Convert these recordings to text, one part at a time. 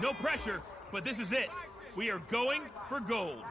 No pressure, but this is it. We are going for gold.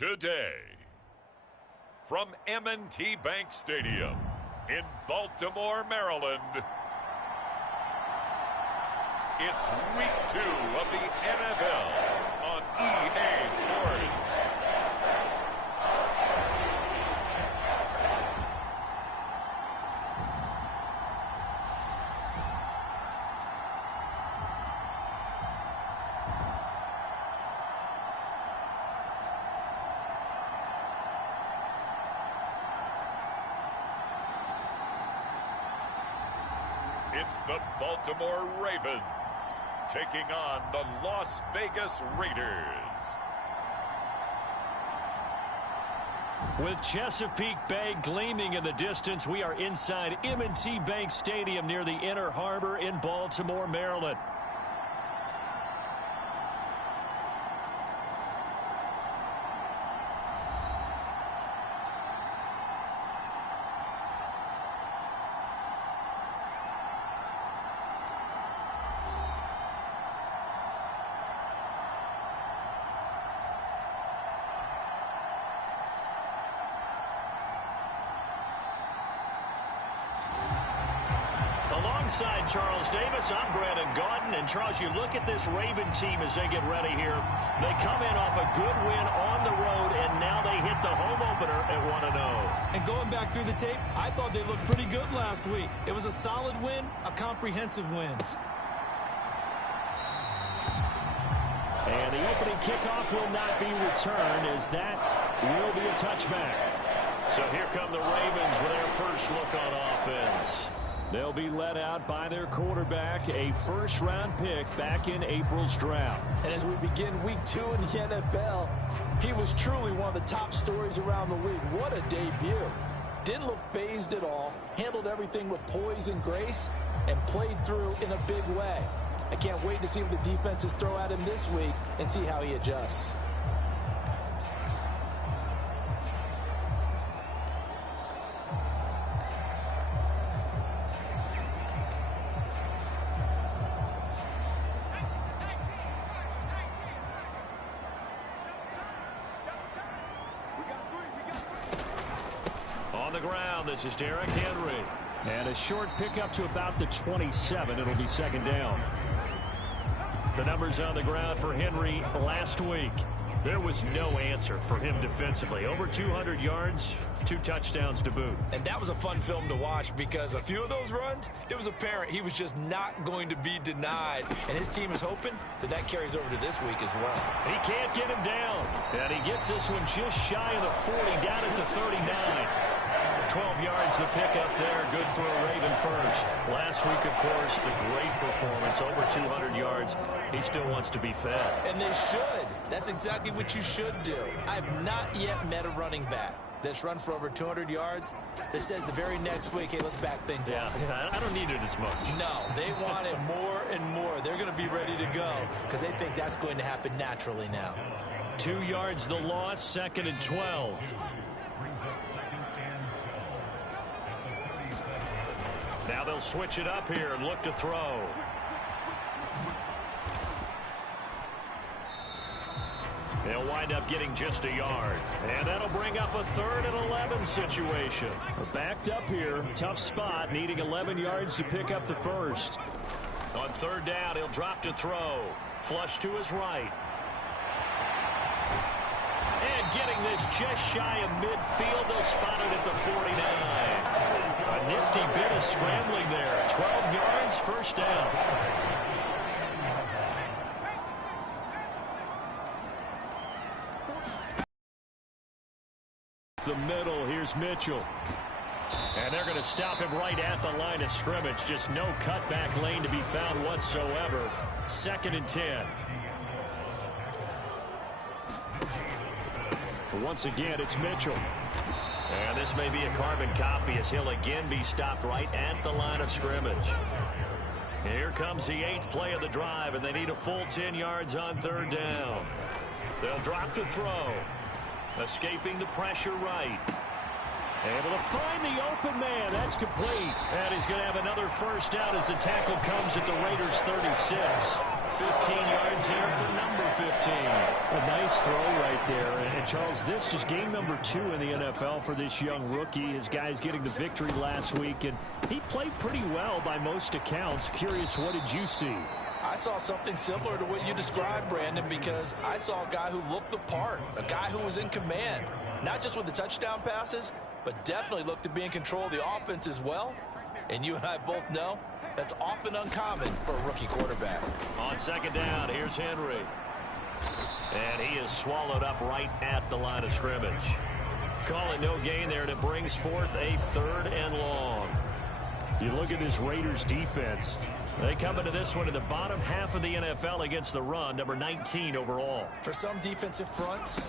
Today, from M&T Bank Stadium in Baltimore, Maryland, it's Week 2 of the NFL on EA Sports. It's the Baltimore Ravens taking on the Las Vegas Raiders. With Chesapeake Bay gleaming in the distance, we are inside M&T Bank Stadium near the Inner Harbor in Baltimore, Maryland. Alongside Charles Davis, I'm Brandon Gaudin. And Charles, you look at this Raven team as they get ready here. They come in off a good win on the road, and now they hit the home opener at 1-0. And going back through the tape, I thought they looked pretty good last week. It was a solid win, a comprehensive win. And the opening kickoff will not be returned, as that will be a touchback. So here come the Ravens with their first look on offense. They'll be led out by their quarterback, a first-round pick back in April's draft. And as we begin week 2 in the NFL, he was truly one of the top stories around the league. What a debut. Didn't look phased at all, handled everything with poise and grace, and played through in a big way. I can't wait to see what the defenses throw at him this week and see how he adjusts. On the ground, this is Derrick Henry. And a short pickup to about the 27. It'll be second down. The numbers on the ground for Henry last week. There was no answer for him defensively. Over 200 yards, 2 touchdowns to boot. And that was a fun film to watch because a few of those runs, it was apparent he was just not going to be denied. And his team is hoping that that carries over to this week as well. He can't get him down. And he gets this one just shy of the 40, down at the 39. 12 yards the pickup there. Good for a Raven first. Last week, of course, the great performance, over 200 yards. He still wants to be fed. And they should. That's exactly what you should do. I've not yet met a running back that's run for over 200 yards that says the very next week, hey, let's back things up. Yeah, I don't need it as much. No, they want it more and more. They're going to be ready to go because they think that's going to happen naturally now. 2 yards the loss, 2nd and 12. Now they'll switch it up here and look to throw. They'll wind up getting just a yard. And that'll bring up a 3rd and 11 situation. Backed up here, tough spot, needing 11 yards to pick up the first. On 3rd down, he'll drop to throw. Flush to his right. And getting this just shy of midfield, they'll spot it at the 49. A nifty bit of scrambling there. 12 yards, first down. The middle, here's Mitchell. And they're going to stop him right at the line of scrimmage. Just no cutback lane to be found whatsoever. 2nd and 10. Once again, it's Mitchell. And this may be a carbon copy as he'll again be stopped right at the line of scrimmage. Here comes the 8th play of the drive, and they need a full 10 yards on 3rd down. They'll drop to throw. Escaping the pressure right. Able to find the open man. That's complete. And he's going to have another first down as the tackle comes at the Raiders' 36. 15 yards here for number 15. A nice throw right there. And Charles, this is game number 2 in the NFL for this young rookie. His guys getting the victory last week, and he played pretty well by most accounts. Curious, what did you see? I saw something similar to what you described, Brandon, because I saw a guy who looked the part, a guy who was in command, not just with the touchdown passes, but definitely looked to be in control of the offense as well. And you and I both know that's often uncommon for a rookie quarterback. On 2nd down, here's Henry. And he is swallowed up right at the line of scrimmage. Call it no gain there, and it brings forth a 3rd and long. You look at this Raiders defense. They come into this one in the bottom half of the NFL against the run, number 19 overall. For some defensive fronts,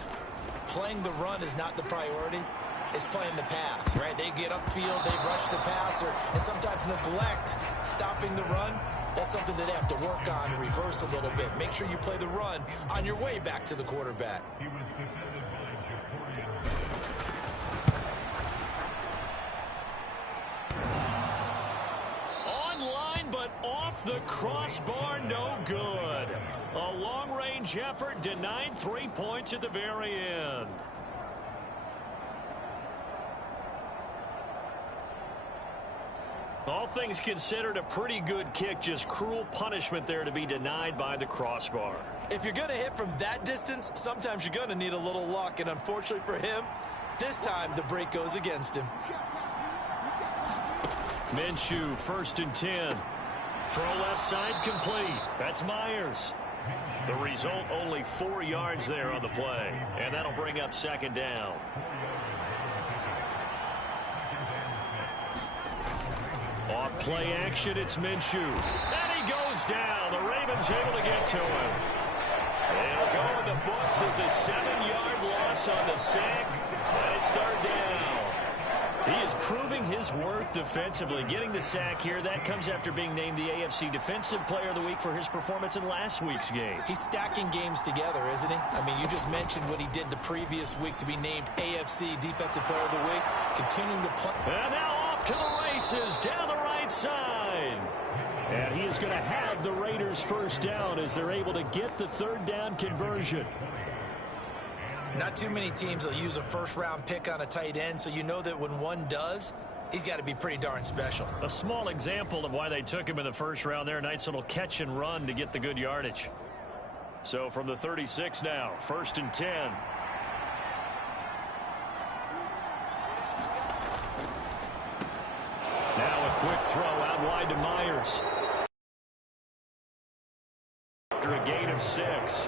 playing the run is not the priority. It's playing the pass, right? They get upfield, they rush the passer, and sometimes neglect stopping the run. That's something that they have to work on and reverse a little bit. Make sure you play the run on your way back to the quarterback. Online, but off the crossbar, no good. A long-range effort denied 3 points at the very end. All things considered, a pretty good kick, just cruel punishment there to be denied by the crossbar. If you're going to hit from that distance, sometimes you're going to need a little luck, and unfortunately for him, this time the break goes against him. Minshew, 1st and 10. Throw left side complete. That's Myers. The result, only 4 yards there on the play, and that'll bring up 2nd down. Off play action, it's Minshew. And he goes down. The Ravens able to get to him. It'll go in the books as a 7-yard loss on the sack, and it's 3rd down. He is proving his worth defensively. Getting the sack here, that comes after being named the AFC Defensive Player of the Week for his performance in last week's game. He's stacking games together, isn't he? I mean, you just mentioned what he did the previous week to be named AFC Defensive Player of the Week. Continuing to play. And now off to the races down the right side. And he is going to have the Raiders 1st down as they're able to get the 3rd down conversion. Not too many teams will use a 1st-round pick on a tight end, so you know that when one does, he's got to be pretty darn special. A small example of why they took him in the 1st round there. Nice little catch and run to get the good yardage. So from the 36 now, 1st and 10. Now a quick throw out wide to Myers. After a gain of 6.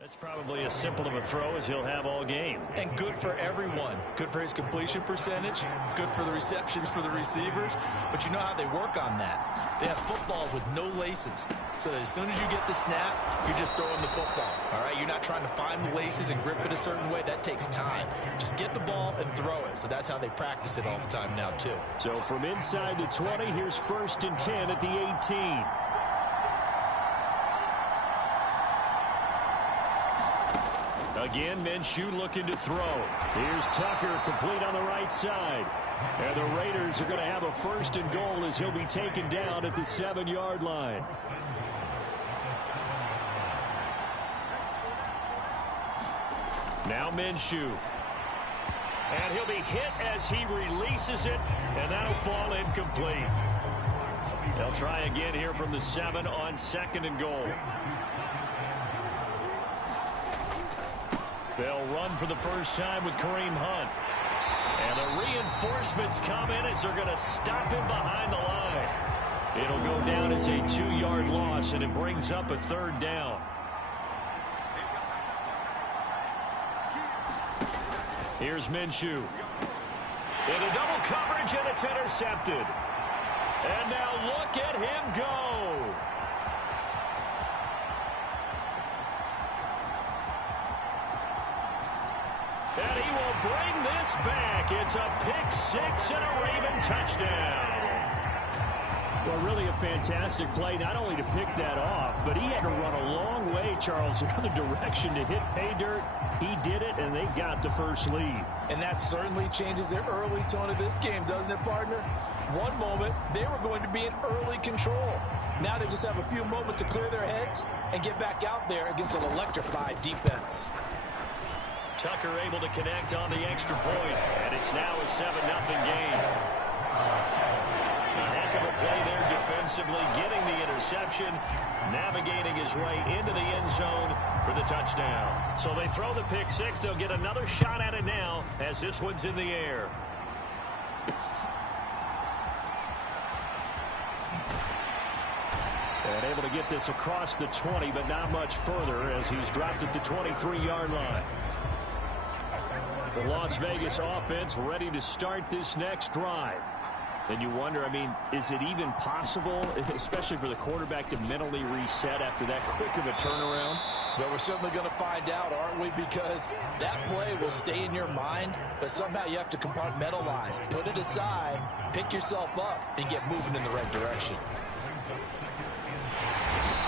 That's probably as simple of a throw as he'll have all game. And good for everyone. Good for his completion percentage. Good for the receptions for the receivers. But you know how they work on that. They have footballs with no laces. So that as soon as you get the snap, you're just throwing the football. All right? You're not trying to find the laces and grip it a certain way. That takes time. Just get the ball and throw it. So that's how they practice it all the time now, too. So from inside the 20, here's 1st and 10 at the 18. Again, Minshew looking to throw. Here's Tucker, complete on the right side. And the Raiders are going to have a 1st and goal as he'll be taken down at the 7-yard line. Now Minshew. And he'll be hit as he releases it, and that'll fall incomplete. They'll try again here from the 7 on 2nd and goal. They'll run for the first time with Kareem Hunt. And the reinforcements come in as they're going to stop him behind the line. It'll go down as a 2-yard loss, and it brings up a 3rd down. Here's Minshew. Into double coverage, and it's intercepted. And now look at him go. And he will bring this back. It's a pick 6 and a Raven touchdown. Well, really a fantastic play, not only to pick that off, but he had to run a long way, Charles, the other direction to hit pay dirt. He did it, and they've got the first lead. And that certainly changes the early tone of this game, doesn't it, partner? One moment, they were going to be in early control. Now they just have a few moments to clear their heads and get back out there against an electrified defense. Tucker able to connect on the extra point, and it's now a 7-0 game. A heck of a play there defensively, getting the interception, navigating his way into the end zone for the touchdown. So they throw the pick 6. They'll get another shot at it now as this one's in the air. And able to get this across the 20, but not much further as he's dropped at the 23-yard line. The Las Vegas offense ready to start this next drive. And you wonder, I mean, is it even possible, especially for the quarterback, to mentally reset after that quick of a turnaround? Well, we're certainly going to find out, aren't we? Because that play will stay in your mind, but somehow you have to compartmentalize. Put it aside, pick yourself up, and get moving in the right direction.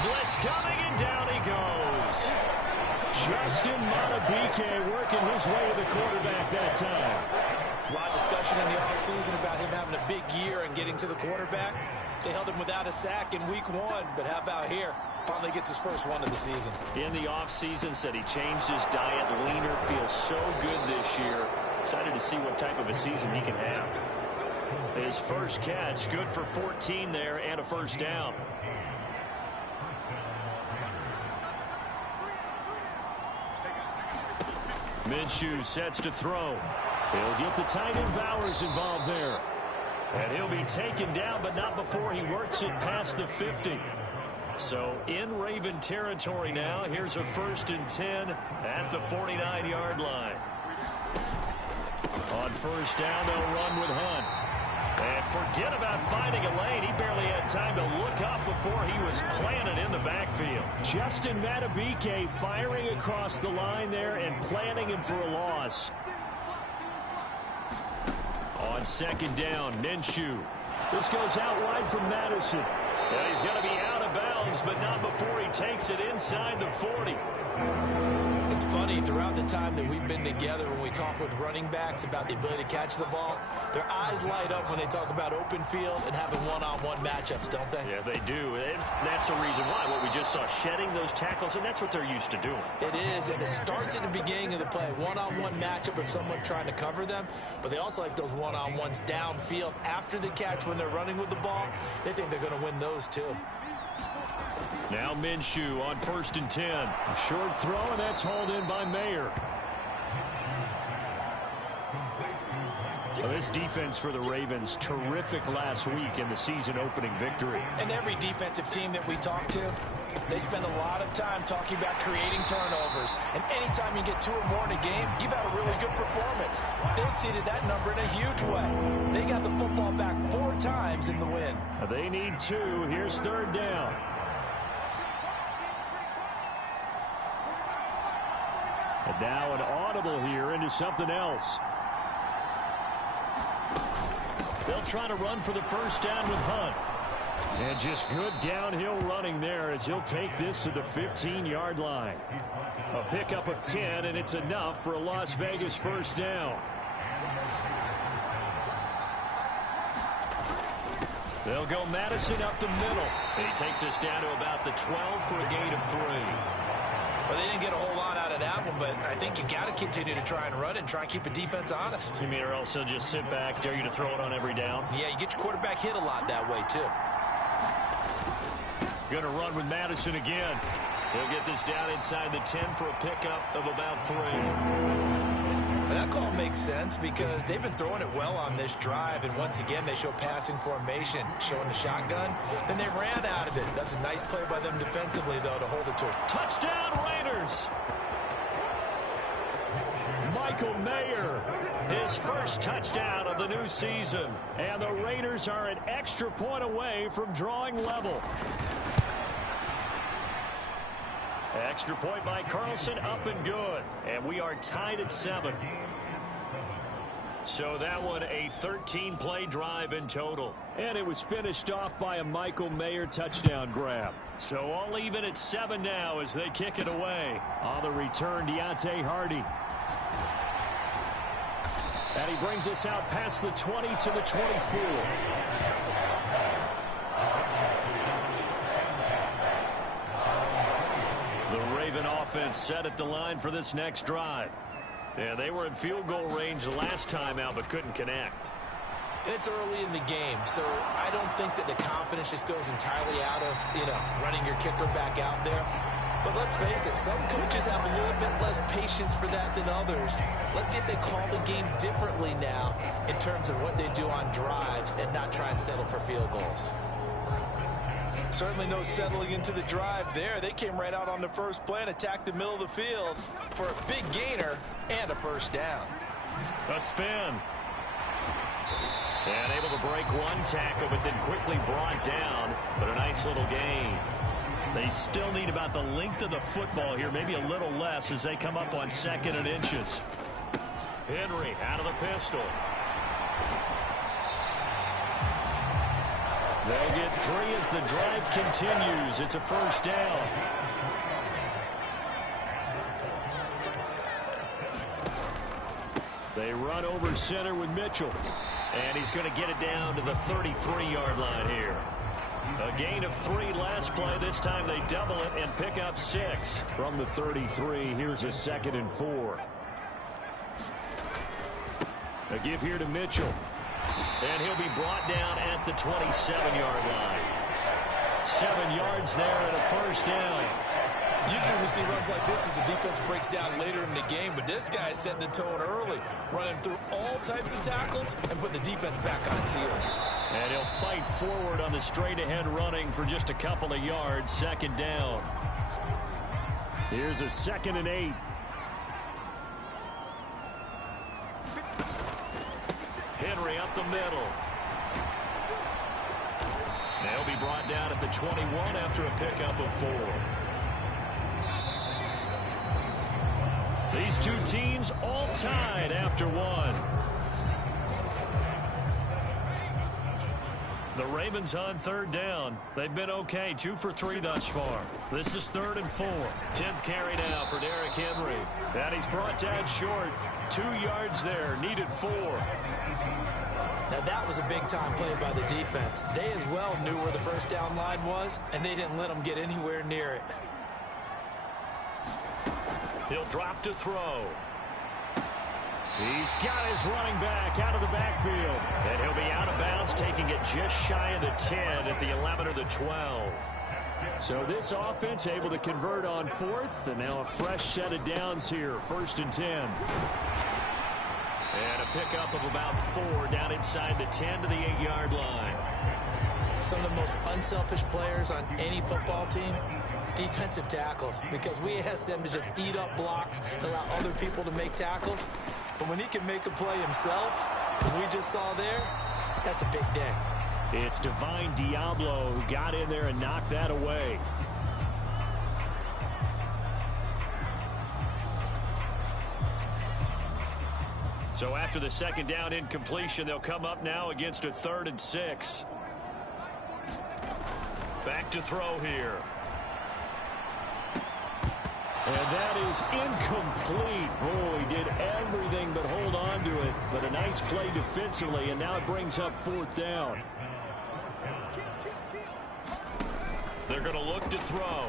Blitz coming, and down he goes. Justin Pique working his way to the quarterback that time. There's a lot of discussion in the offseason about him having a big year and getting to the quarterback. They held him without a sack in week 1, but how about here? Finally gets his first one of the season. In the offseason, said he changed his diet, leaner, feels so good this year. Excited to see what type of a season he can have. His first catch, good for 14 there and a first down. Minshew sets to throw. He'll get the tight end Bowers involved there. And he'll be taken down, but not before he works it past the 50. So in Raven territory now. Here's a 1st and 10 at the 49-yard line. On first down, they'll run with Hunt. And forget about finding a lane. He barely had time to look up before he was planted in the backfield. Justin Pique firing across the line there and planting him for a loss. On 2nd down, Minshew. This goes out wide from Madison. And he's going to be out of bounds, but not before he takes it inside the 40. It's funny, throughout the time that we've been together, when we talk with running backs about the ability to catch the ball, their eyes light up when they talk about open field and having one-on-one matchups, don't they? Yeah, they do. And that's the reason why. What we just saw, shedding those tackles, and that's what they're used to doing. It is, and it starts at the beginning of the play. One-on-one matchup if someone's trying to cover them, but they also like those one-on-ones downfield after the catch when they're running with the ball. They think they're going to win those, too. Now Minshew on 1st and 10. A short throw, and that's hauled in by Mayer. Well, this This defense for the Ravens, terrific last week in the season-opening victory. And every defensive team that we talk to, they spend a lot of time talking about creating turnovers. And anytime you get 2 or more in a game, you've had a really good performance. They exceeded that number in a huge way. They got the football back 4 times in the win. They need 2. Here's 3rd down. And now an audible here into something else. They'll try to run for the first down with Hunt. And just good downhill running there as he'll take this to the 15-yard line. A pickup of 10, and it's enough for a Las Vegas first down. They'll go Madison up the middle. And he takes us down to about the 12 for a gain of 3. Well, they didn't get a whole lot out of that one, but I think you got to continue to try and run and try and keep the defense honest. You mean or else they'll just sit back, dare you to throw it on every down? Yeah, you get your quarterback hit a lot that way, too. Going to run with Madison again. He'll get this down inside the 10 for a pickup of about 3. That call makes sense because they've been throwing it well on this drive, and once again they show passing formation, showing the shotgun. Then they ran out of it. That's a nice play by them defensively, though, to hold it to it. Touchdown, Raiders! Michael Mayer, his first touchdown of the new season. And the Raiders are an extra point away from drawing level. Extra point by Carlson, up and good. And we are tied at 7. So that one a 13-play drive in total. And it was finished off by a Michael Mayer touchdown grab. So all even at 7 now as they kick it away. On the return, Deontay Hardy. And he brings us out past the 20 to the 24. The Raven offense set at the line for this next drive. Yeah, they were in field goal range last time out, but couldn't connect. And it's early in the game, so I don't think that the confidence just goes entirely out of, running your kicker back out there. But let's face it, some coaches have a little bit less patience for that than others. Let's see if they call the game differently now in terms of what they do on drives and not try and settle for field goals. Certainly no settling into the drive there. They came right out on the first play and attacked the middle of the field for a big gainer and a first down. A spin. And able to break one tackle, but then quickly brought down. But a nice little gain. They still need about the length of the football here, maybe a little less as they come up on 2nd and inches. Henry out of the pistol. They'll get 3 as the drive continues. It's a first down. They run over center with Mitchell. And he's going to get it down to the 33-yard line here. A gain of 3 last play. This time they double it and pick up 6. From the 33, here's a 2nd and 4. A give here to Mitchell. And he'll be brought down at the 27-yard line. 7 yards there and a first down. Usually we see runs like this as the defense breaks down later in the game, but this guy is setting the tone early, running through all types of tackles and putting the defense back on its heels. And he'll fight forward on the straight-ahead running for just a couple of yards. 2nd down. Here's a 2nd and 8. Henry up the middle. They'll be brought down at the 21 after a pickup of 4. These two teams all tied after 1. The Ravens on 3rd down. They've been okay, 2 for 3 thus far. This is 3rd and 4. 10th carry now for Derrick Henry. And he's brought down short. 2 yards there, needed 4. Now that was a big-time play by the defense. They as well knew where the first down line was, and they didn't let them get anywhere near it. He'll drop to throw. He's got his running back out of the backfield. And he'll be out of bounds, taking it just shy of the 10 at the 11 or the 12. So this offense able to convert on 4th, and now a fresh set of downs here, 1st and 10. And a pickup of about 4 down inside the 10 to the 8-yard line. Some of the most unselfish players on any football team, defensive tackles, because we ask them to just eat up blocks and allow other people to make tackles. But when he can make a play himself, as we just saw there, that's a big day. It's Divine Diablo who got in there and knocked that away. So after the second down incompletion, they'll come up now against a 3rd and 6. Back to throw here. And that is incomplete. Oh, he did everything but hold on to it. But a nice play defensively, and now it brings up 4th down. They're going to look to throw.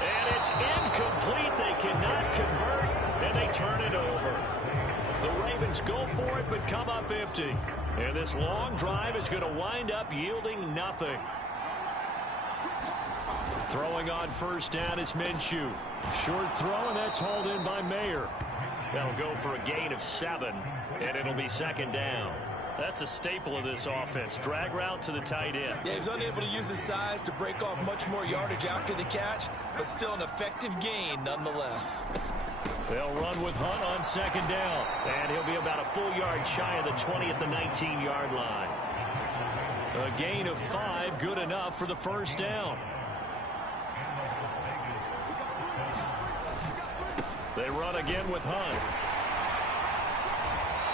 And it's incomplete. They cannot convert, and they turn it over. The Ravens go for it, but come up empty. And this long drive is going to wind up yielding nothing. Throwing on 1st down is Minshew. Short throw, and that's hauled in by Mayer. That'll go for a gain of 7, and it'll be 2nd down. That's a staple of this offense. Drag route to the tight end. Yeah, he was unable to use his size to break off much more yardage after the catch, but still an effective gain nonetheless. They'll run with Hunt on 2nd down, and he'll be about a full yard shy of the 20 at the 19-yard line. A gain of 5, good enough for the 1st down. They run again with Hunt.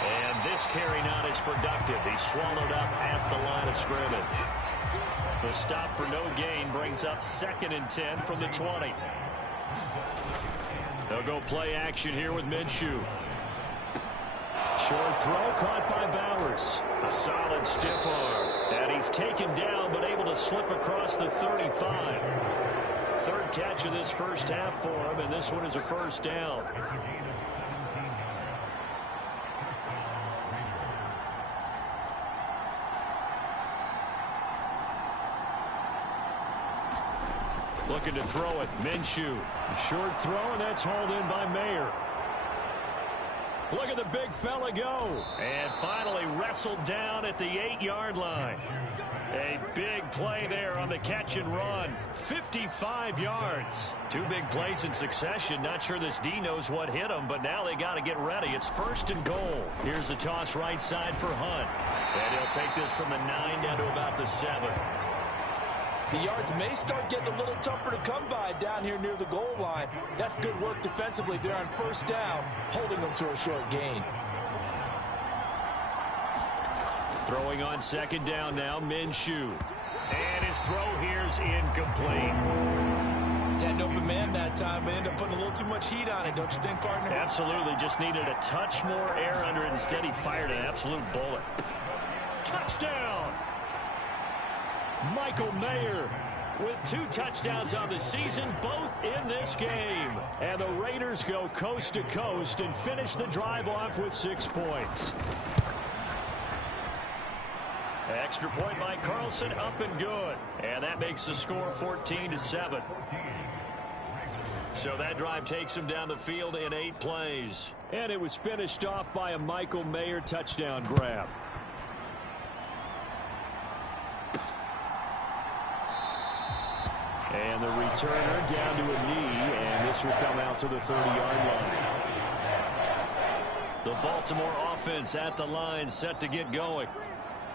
And this carry not as productive. He's swallowed up at the line of scrimmage. The stop for no gain brings up 2nd and 10 from the 20. They'll go play action here with Minshew. Short throw caught by Bowers. A solid stiff arm. And he's taken down but able to slip across the 35. 3rd catch of this first half for him, and this one is a 1st down. Looking to throw it. Minshew. Short throw, and that's hauled in by Mayer. Look at the big fella go. And finally wrestled down at the 8-yard line. A big play there on the catch and run. 55 yards. 2 big plays in succession. Not sure this D knows what hit him, but now they got to get ready. It's 1st and goal. Here's a toss right side for Hunt. And he'll take this from the 9 down to about the 7. The yards may start getting a little tougher to come by down here near the goal line. That's good work defensively there on 1st down, holding them to a short gain. Throwing on 2nd down now, Minshew. And his throw here's incomplete. Had an open man that time, but ended up putting a little too much heat on it, don't you think, partner? Absolutely. Just needed a touch more air under it. Instead, he fired an absolute bullet. Touchdown! Michael Mayer with 2 touchdowns on the season, both in this game. And the Raiders go coast to coast and finish the drive off with 6 points. Extra point by Carlson, up and good. And that makes the score 14-7. So that drive takes him down the field in 8 plays. And it was finished off by a Michael Mayer touchdown grab. And the returner down to a knee, and this will come out to the 30-yard line. The Baltimore offense at the line, set to get going.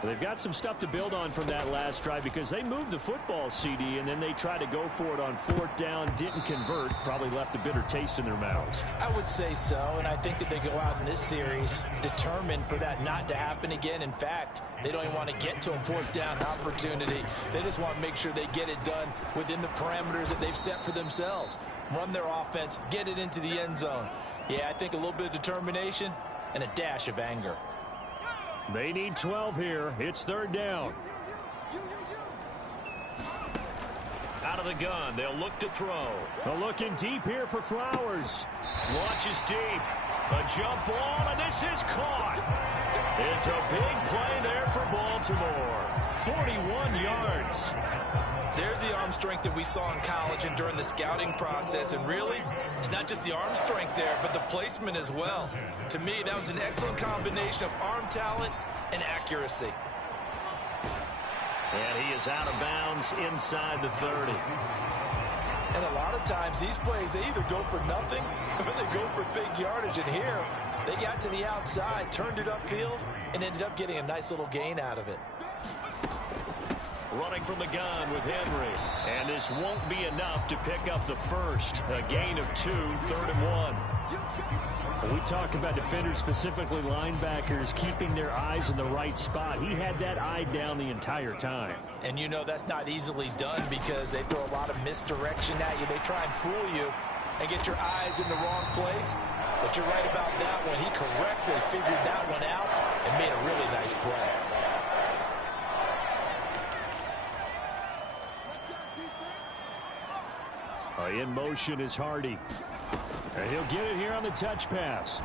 They've got some stuff to build on from that last drive because they moved the football, CD, and then they tried to go for it on 4th down, didn't convert, probably left a bitter taste in their mouths. I would say so, and I think that they go out in this series determined for that not to happen again. In fact, they don't even want to get to a 4th down opportunity. They just want to make sure they get it done within the parameters that they've set for themselves. Run their offense, get it into the end zone. Yeah, I think a little bit of determination and a dash of anger. They need 12 here. It's 3rd down. Out of the gun, they'll look to throw. They're looking deep here for Flowers. Launches deep. A jump ball, and this is caught. It's a big play there for Baltimore. 41 yards. There's the arm strength that we saw in college and during the scouting process. And really, it's not just the arm strength there, but the placement as well. To me, that was an excellent combination of arm talent and accuracy. And he is out of bounds inside the 30. And a lot of times, these plays, they either go for nothing or they go for big yardage. And here, they got to the outside, turned it upfield, and ended up getting a nice little gain out of it. Running from the gun with Henry. And this won't be enough to pick up the first. A gain of 2, 3rd and 1. When we talk about defenders, specifically linebackers, keeping their eyes in the right spot. He had that eye down the entire time. And you know that's not easily done because they throw a lot of misdirection at you. They try and fool you and get your eyes in the wrong place. But you're right about that one. He correctly figured that one out and made a really nice play. In motion is Hardy. And he'll get it here on the touch pass.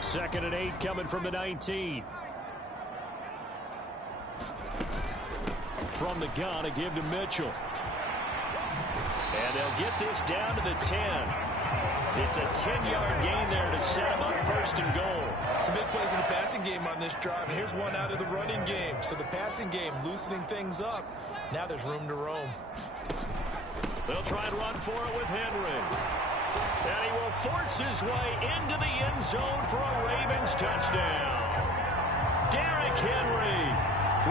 Second and 8 coming from the 19. From the gun, a give to Mitchell. And they'll get this down to the 10. It's a 10-yard gain there to set him up 1st and goal. Some big plays in the passing game on this drive, and here's one out of the running game. So the passing game loosening things up. Now there's room to roam. They'll try and run for it with Henry. And he will force his way into the end zone for a Ravens touchdown. Derrick Henry.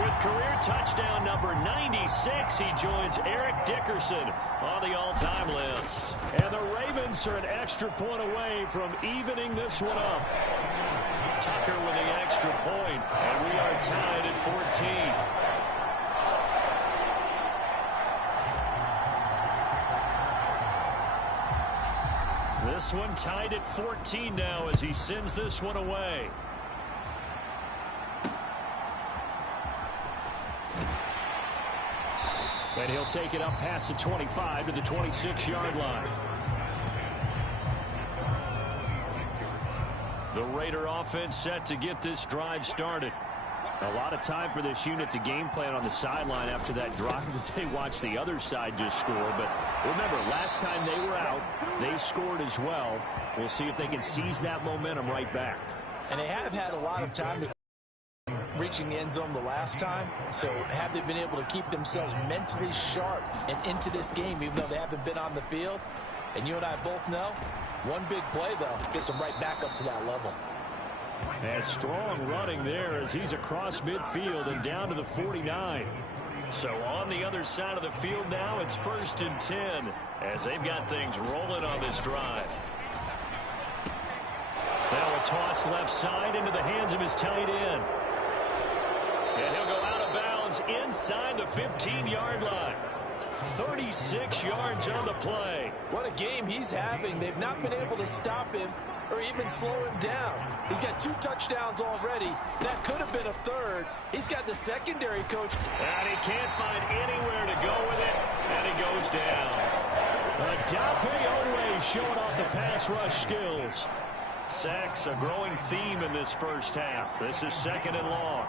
With career touchdown number 96, he joins Eric Dickerson on the all-time list. And the Ravens are an extra point away from evening this one up. Tucker with the extra point, and we are tied at 14. This one tied at 14 now as he sends this one away. And he'll take it up past the 25 to the 26-yard line. The Raider offense set to get this drive started. A lot of time for this unit to game plan on the sideline after that drive that they watched the other side just score. But remember, last time they were out, they scored as well. We'll see if they can seize that momentum right back. And they have had a lot of time to reaching the end zone the last time. So have they been able to keep themselves mentally sharp and into this game, even though they haven't been on the field? And you and I both know, one big play, though, gets them right back up to that level. And strong running there as he's across midfield and down to the 49. So on the other side of the field now, it's 1st and 10 as they've got things rolling on this drive. Now a toss left side into the hands of his tight end. And he'll go out of bounds inside the 15-yard line. 36 yards on the play. What a game he's having. They've not been able to stop him or even slow him down. He's got 2 touchdowns already. That could have been a 3rd. He's got the secondary coach. And he can't find anywhere to go with it. And he goes down. Dafe Onwe showing off the pass rush skills. Sacks a growing theme in this first half. This is 2nd and long.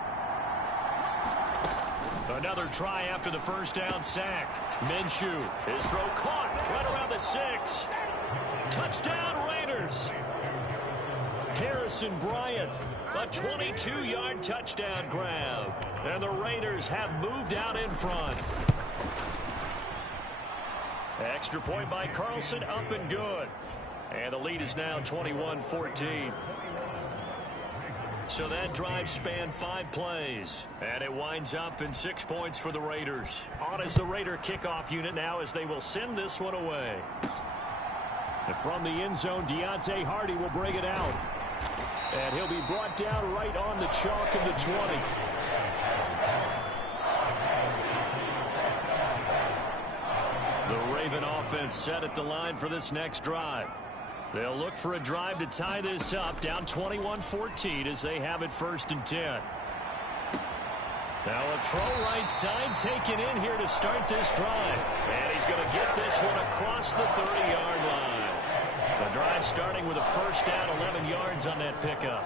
Another try after the first down sack. Minshew, his throw caught right around the 6. Touchdown Raiders. Harrison Bryant, a 22-yard touchdown grab. And the Raiders have moved out in front. Extra point by Carlson, up and good. And the lead is now 21-14. So that drive spanned 5 plays. And it winds up in 6 points for the Raiders. On as the Raider kickoff unit now as they will send this one away. And from the end zone, Deontay Hardy will bring it out. And he'll be brought down right on the chalk of the 20. The Raven offense set at the line for this next drive. They'll look for a drive to tie this up, down 21-14 as they have it 1st and 10. Now a throw right side taken in here to start this drive. And he's going to get this one across the 30-yard line. The drive starting with a first down, 11 yards on that pickup.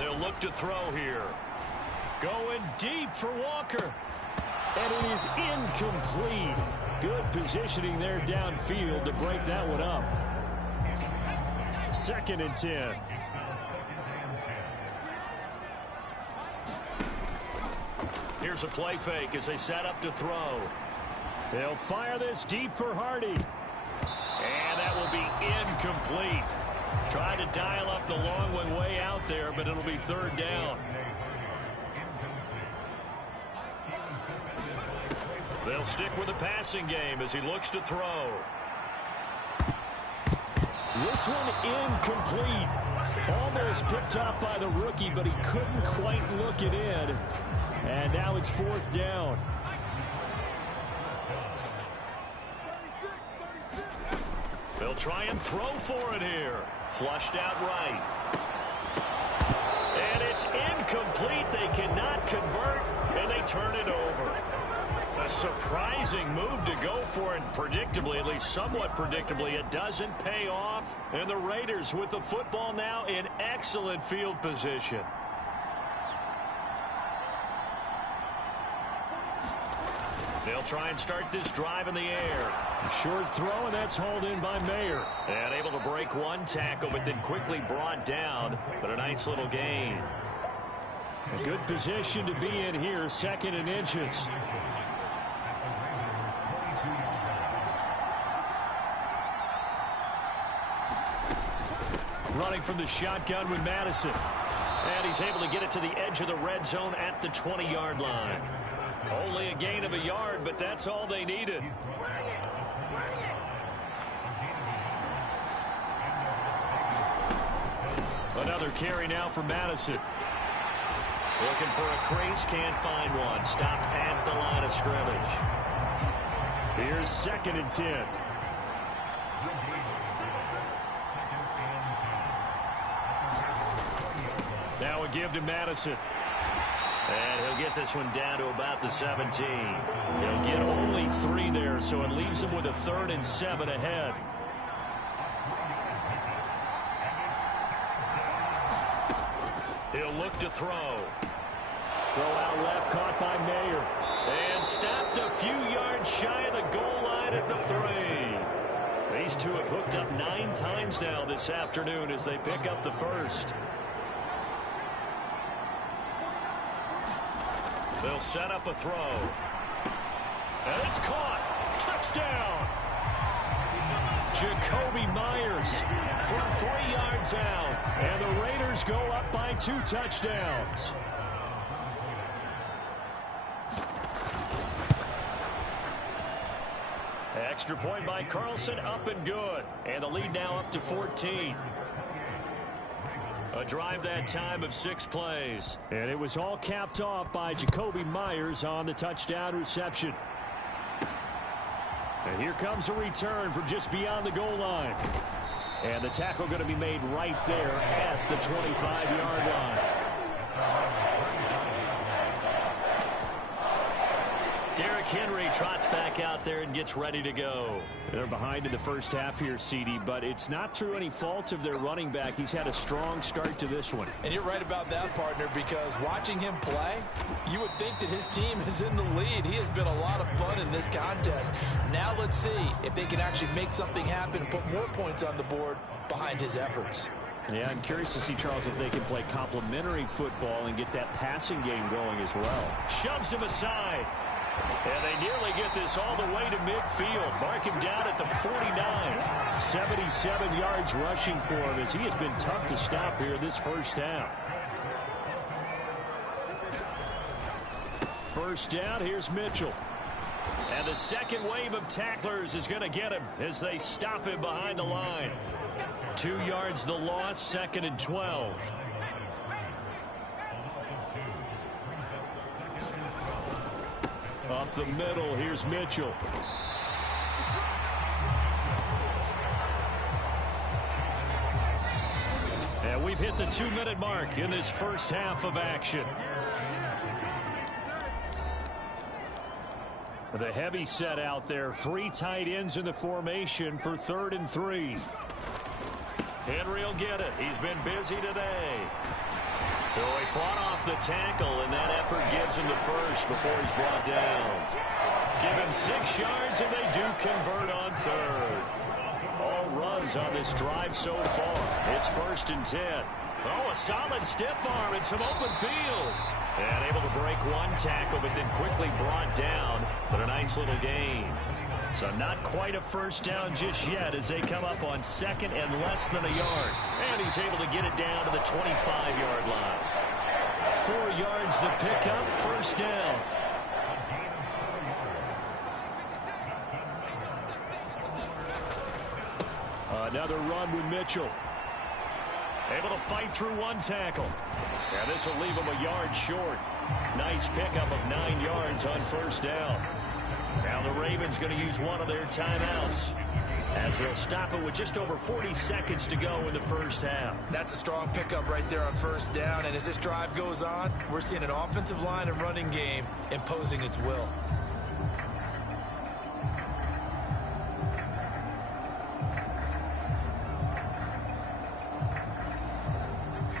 They'll look to throw here. Going deep for Walker. And it is incomplete. Good positioning there downfield to break that one up. 2nd and 10. Here's a play fake as they set up to throw. They'll fire this deep for Hardy. And that will be incomplete. Tried to dial up the long one way out there, but it'll be 3rd down. They'll stick with the passing game as he looks to throw. This one incomplete. Almost picked up by the rookie, but he couldn't quite look it in. And now it's 4th down. They'll try and throw for it here. Flushed out right. And it's incomplete. They cannot convert, and they turn it over. A surprising move to go for it. Predictably, at least somewhat predictably, it doesn't pay off. And the Raiders with the football now in excellent field position. They'll try and start this drive in the air. Short throw, and that's hauled in by Mayer. And able to break one tackle, but then quickly brought down. But a nice little gain. A good position to be in here, 2nd and inches. Running from the shotgun with Madison. And he's able to get it to the edge of the red zone at the 20-yard line. Only a gain of a yard, but that's all they needed. Another carry now for Madison. Looking for a crease, can't find one. Stopped at the line of scrimmage. Here's 2nd and 10. Now a give to Madison. And he'll get this one down to about the 17. He'll get only 3 there, so it leaves him with a 3rd and 7 ahead. He'll look to throw. Throw out left, caught by Mayer. And stopped a few yards shy of the goal line at the 3. These two have hooked up 9 times now this afternoon as they pick up the first. They'll set up a throw. And it's caught. Touchdown. Jacoby Myers from 3 yards out. And the Raiders go up by 2 touchdowns. Extra point by Carlson, up and good. And the lead now up to 14. A drive that time of 6 plays. And it was all capped off by Jacoby Myers on the touchdown reception. And here comes a return from just beyond the goal line. And the tackle going to be made right there at the 25-yard line. Derrick Henry trots back out there and gets ready to go. They're behind in the first half here, CD, but it's not through any fault of their running back. He's had a strong start to this one. And you're right about that, partner, because watching him play, you would think that his team is in the lead. He has been a lot of fun in this contest. Now let's see if they can actually make something happen and put more points on the board behind his efforts. Yeah, I'm curious to see, Charles, if they can play complementary football and get that passing game going as well. Shoves him aside. And they nearly get this all the way to midfield. Mark him down at the 49. 77 yards rushing for him as he has been tough to stop here this first half. First down, here's Mitchell. And the second wave of tacklers is going to get him as they stop him behind the line. 2 yards the loss, 2nd and 12. Up the middle, here's Mitchell. And we've hit the 2-minute mark in this first half of action. The heavy set out there. 3 tight ends in the formation for 3rd and 3. Henry will get it. He's been busy today. So he fought off the tackle, and that effort gives him the first before he's brought down. Give him 6 yards, and they do convert on 3rd. All runs on this drive so far. It's 1st and 10. Oh, a solid stiff arm and some open field. And able to break 1 tackle, but then quickly brought down. But a nice little gain. So not quite a first down just yet as they come up on 2nd and less than a yard. And he's able to get it down to the 25-yard line. 4 yards the pickup, 1st down. Another run with Mitchell. Able to fight through 1 tackle. And this will leave him a yard short. Nice pickup of 9 yards on 1st down. Now the Ravens going to use one of their timeouts as they'll stop it with just over 40 seconds to go in the first half. That's a strong pickup right there on 1st down. And as this drive goes on, we're seeing an offensive line and running game imposing its will.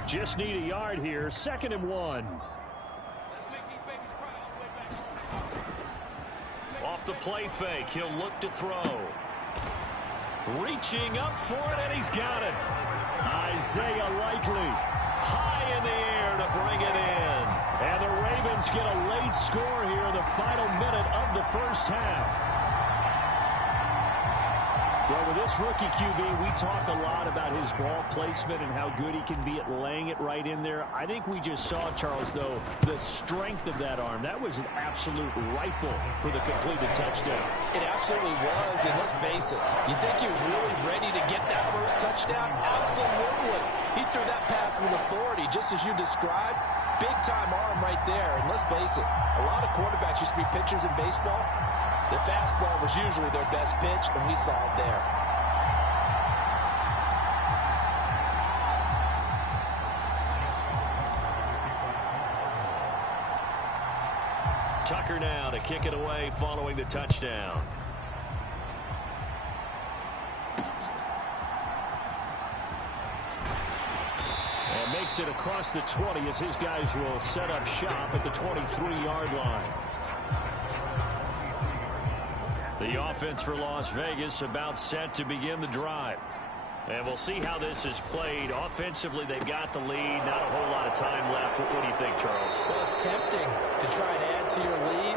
Just need a yard here. 2nd and 1. Off the play fake, he'll look to throw. Reaching up for it, and he's got it. Isaiah Likely. High in the air to bring it in. And the Ravens get a late score here in the final minute of the first half. Well, with this rookie QB, we talk a lot about his ball placement and how good he can be at laying it right in there. I think we just saw, Charles, though, the strength of that arm. That was an absolute rifle for the completed touchdown. It absolutely was, and let's face it, you think he was really ready to get that first touchdown? Absolutely. He threw that pass with authority, just as you described. Big-time arm right there, and let's face it, a lot of quarterbacks used to be pitchers in baseball. The fastball was usually their best pitch, and we saw it there. Tucker now to kick it away following the touchdown. And makes it across the 20 as his guys will set up shop at the 23-yard line. The offense for Las Vegas about set to begin the drive. And we'll see how this is played. Offensively, they've got the lead. Not a whole lot of time left. What do you think, Charles? Well, it's tempting to try and add to your lead,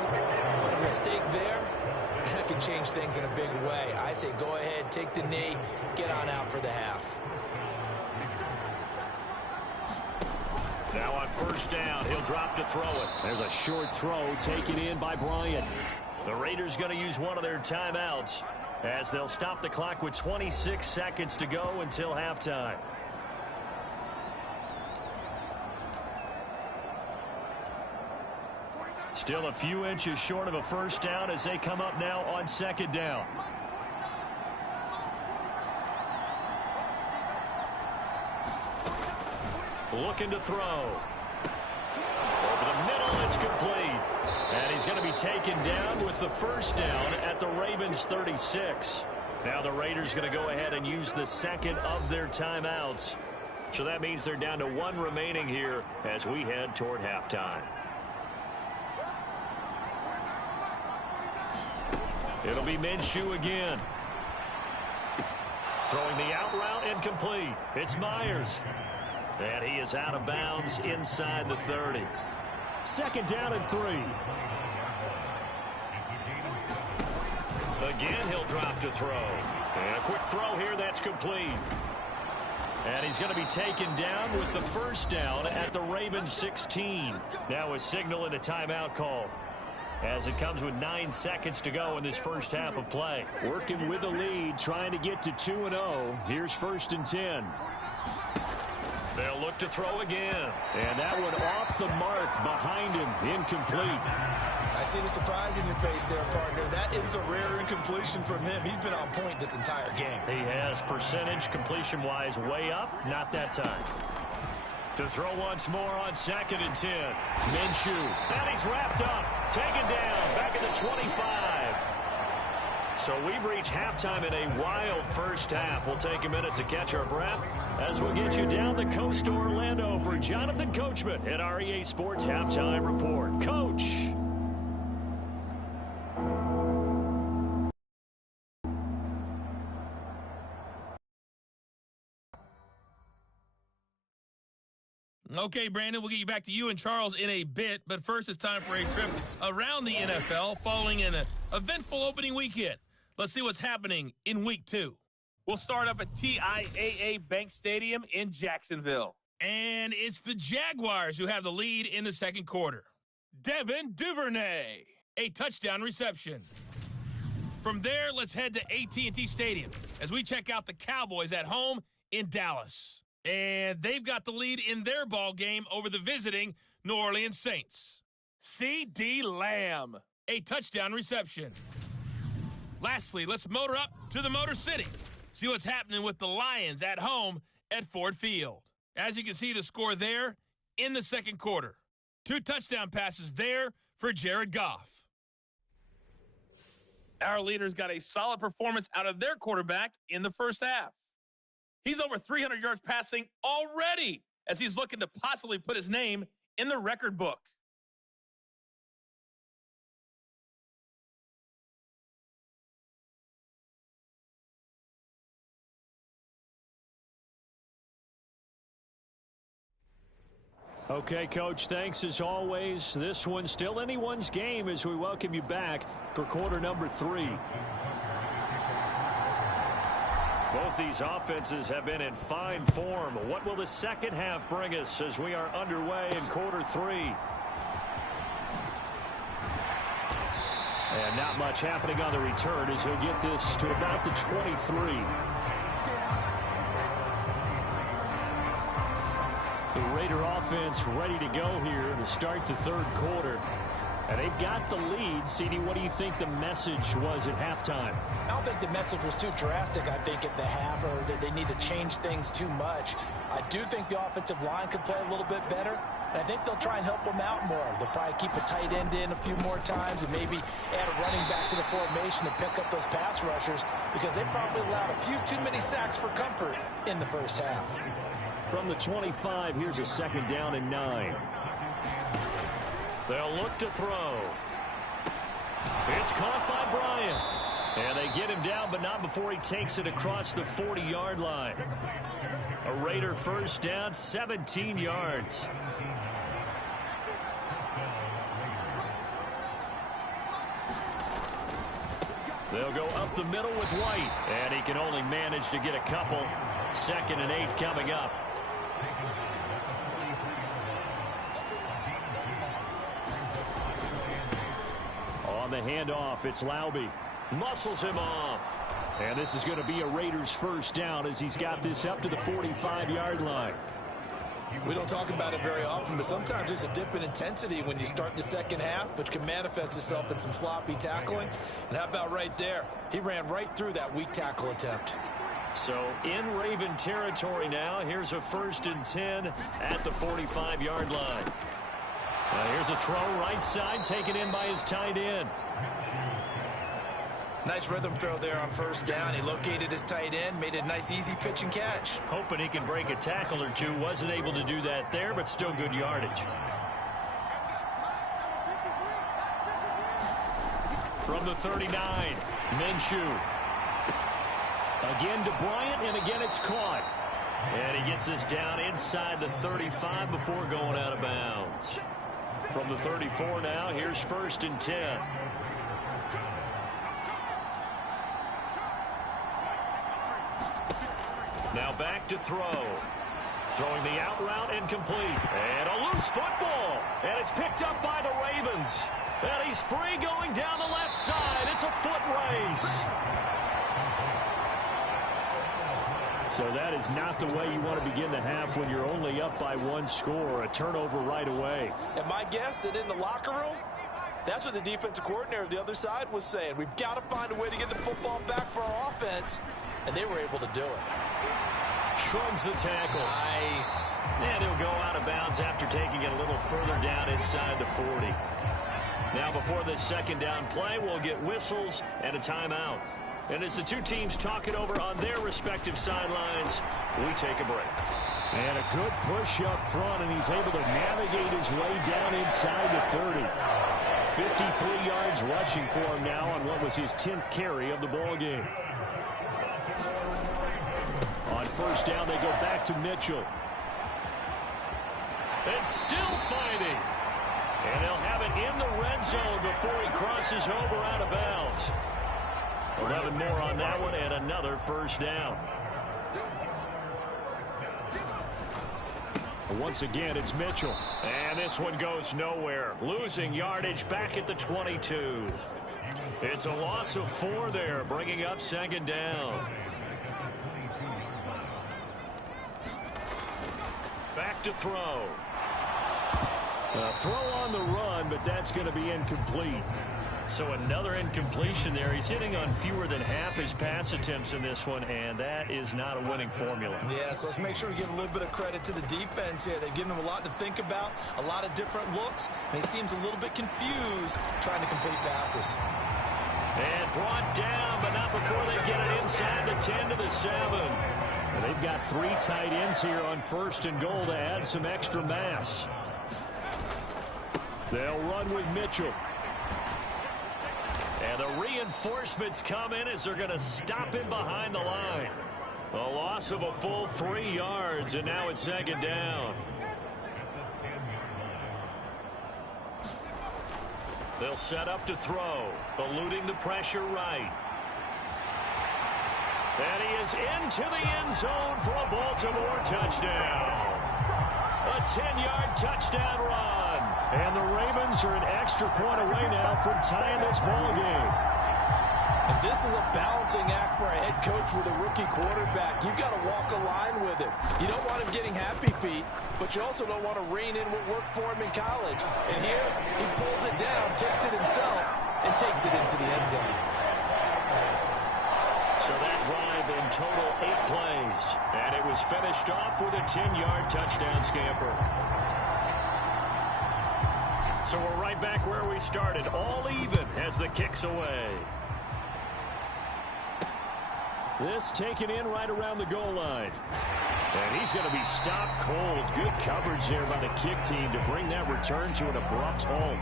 but a mistake there, that can change things in a big way. I say go ahead, take the knee, get on out for the half. Now on 1st down, he'll drop to throw it. There's a short throw taken in by Bryant. The Raiders going to use one of their timeouts as they'll stop the clock with 26 seconds to go until halftime. Still a few inches short of a first down as they come up now on 2nd down. Looking to throw. Over the middle, it's complete. And he's going to be taken down with the first down at the Ravens 36. Now the Raiders going to go ahead and use the 2nd of their timeouts. So that means they're down to 1 remaining here as we head toward halftime. It'll be Minshew again. Throwing the out route incomplete. It's Myers. And he is out of bounds inside the 30. 2nd down and 3. Again, he'll drop to throw. And a quick throw here, that's complete. And he's going to be taken down with the first down at the Ravens 16. Now a signal and a timeout call as it comes with 9 seconds to go in this first half of play. Working with the lead, trying to get to 2-0. Here's 1st and 10. They'll look to throw again. And that one off the mark behind him. Incomplete. I see the surprise in your face there, partner. That is a rare incompletion from him. He's been on point this entire game. He has percentage completion-wise way up. Not that time. To throw once more on 2nd and 10. Minshew. And he's wrapped up. Taken down. Back at the 25. So we've reached halftime in a wild first half. We'll take a minute to catch our breath as we get you down the coast to Orlando for Jonathan Coachman at our EA Sports Halftime Report. Coach. Okay, Brandon, we'll get you back to you and Charles in a bit, but first it's time for a trip around the NFL following an eventful opening weekend. Let's see what's happening in Week 2. We'll start up at TIAA Bank Stadium in Jacksonville. And it's the Jaguars who have the lead in the second quarter. Devin Duvernay, a touchdown reception. From there, let's head to AT&T Stadium as we check out the Cowboys at home in Dallas. And they've got the lead in their ball game over the visiting New Orleans Saints. CeeDee Lamb, a touchdown reception. Lastly, let's motor up to the Motor City. See what's happening with the Lions at home at Ford Field. As you can see, the score there in the second quarter. 2 touchdown passes there for Jared Goff. Our leaders got a solid performance out of their quarterback in the first half. He's over 300 yards passing already as he's looking to possibly put his name in the record book. Okay, Coach, thanks as always. This one's still anyone's game as we welcome you back for quarter number 3. Both these offenses have been in fine form. What will the second half bring us as we are underway in quarter 3? And not much happening on the return as he'll get this to about the 23. The Raider offense ready to go here to start the third quarter. And they've got the lead. CD, what do you think the message was at halftime? I don't think the message was too drastic, I think, at the half, or that they need to change things too much. I do think the offensive line could play a little bit better, and I think they'll try and help them out more. They'll probably keep a tight end in a few more times and maybe add a running back to the formation to pick up those pass rushers because they probably allowed a few too many sacks for comfort in the first half. From the 25, here's a 2nd down and 9. They'll look to throw. It's caught by Bryant. And they get him down, but not before he takes it across the 40-yard line. A Raider first down, 17 yards. They'll go up the middle with White. And he can only manage to get a couple. 2nd and 8 coming up. The handoff, it's Laube. Muscles him off. And this is going to be a Raiders first down as he's got this up to the 45-yard line. We don't talk about it very often, but sometimes there's a dip in intensity when you start the second half, which can manifest itself in some sloppy tackling. And how about right there? He ran right through that weak tackle attempt. So in Raven territory now. Here's a 1st and 10 at the 45-yard line. Here's a throw right side taken in by his tight end. Nice rhythm throw there on first down. He located his tight end, made a nice easy pitch and catch. Hoping he can break a tackle or two. Wasn't able to do that there, but still good yardage. From the 39, Minshew. Again to Bryant, and again it's caught. And he gets us down inside the 35 before going out of bounds. From the 34 now, here's 1st and 10. Now back to throw. Throwing the out route incomplete. And a loose football. And it's picked up by the Ravens. And he's free going down the left side. It's a foot race. So that is not the way you want to begin the half when you're only up by 1 score. A turnover right away. And my guess that in the locker room, that's what the defensive coordinator of the other side was saying. We've got to find a way to get the football back for our offense. And they were able to do it. shrugs the tackle. Nice. And he'll go out of bounds after taking it a little further down inside the 40. Now before this second down play, we'll get whistles and a timeout. And as the two teams talk it over on their respective sidelines, we take a break. And a good push up front, and he's able to navigate his way down inside the 30. 53 yards rushing for him now on what was his 10th carry of the ball game. On first down, they go back to Mitchell. And still fighting. And they'll have it in the red zone before he crosses over out of bounds. 11 more on that one and another first down. Once again, it's Mitchell. And this one goes nowhere. Losing yardage back at the 22. It's a loss of 4 there, bringing up second down. Back to throw. A throw on the run, but that's going to be incomplete. So another incompletion there. He's hitting on fewer than half his pass attempts in this one, and that is not a winning formula. Yeah, so let's make sure we give a little bit of credit to the defense here. They've given him a lot to think about, a lot of different looks, and he seems a little bit confused trying to complete passes. And brought down, but not before they get it inside the 10 to the 7. And they've got 3 tight ends here on first and goal to add some extra mass. They'll run with Mitchell. And the reinforcements come in as they're going to stop him behind the line. A loss of a full 3 yards, and now it's second down. They'll set up to throw, eluding the pressure right. And he is into the end zone for a Baltimore touchdown. A 10-yard touchdown run. And the Ravens are an extra point away now from tying this ball game. And this is a balancing act for a head coach with a rookie quarterback. You've got to walk a line with him. You don't want him getting happy feet, but you also don't want to rein in what worked for him in college. And here, he pulls it down, takes it himself, and takes it into the end zone. So that drive in total 8 plays. And it was finished off with a 10-yard touchdown scamper. So we're right back where we started, all even as the kick's away. This taken in right around the goal line. And he's going to be stopped cold. Good coverage there by the kick team to bring that return to an abrupt halt.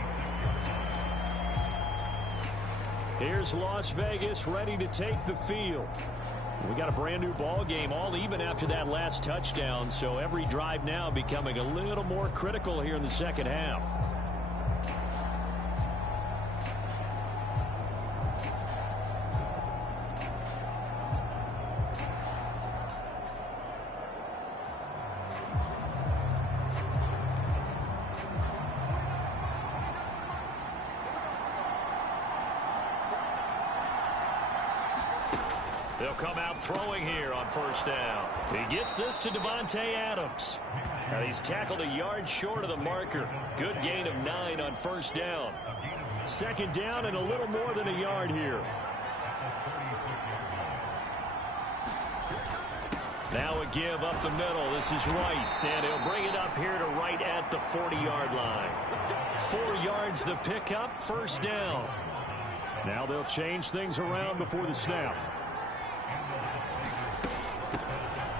Here's Las Vegas ready to take the field. We got a brand new ball game, all even after that last touchdown. So every drive now becoming a little more critical here in the second half. They'll come out throwing here on first down. He gets this to Devontae Adams. And he's tackled a yard short of the marker. Good gain of 9 on first down. Second down and a little more than a yard here. Now a give up the middle. This is White. And he'll bring it up here to right at the 40-yard line. 4 yards the pickup, first down. Now they'll change things around before the snap.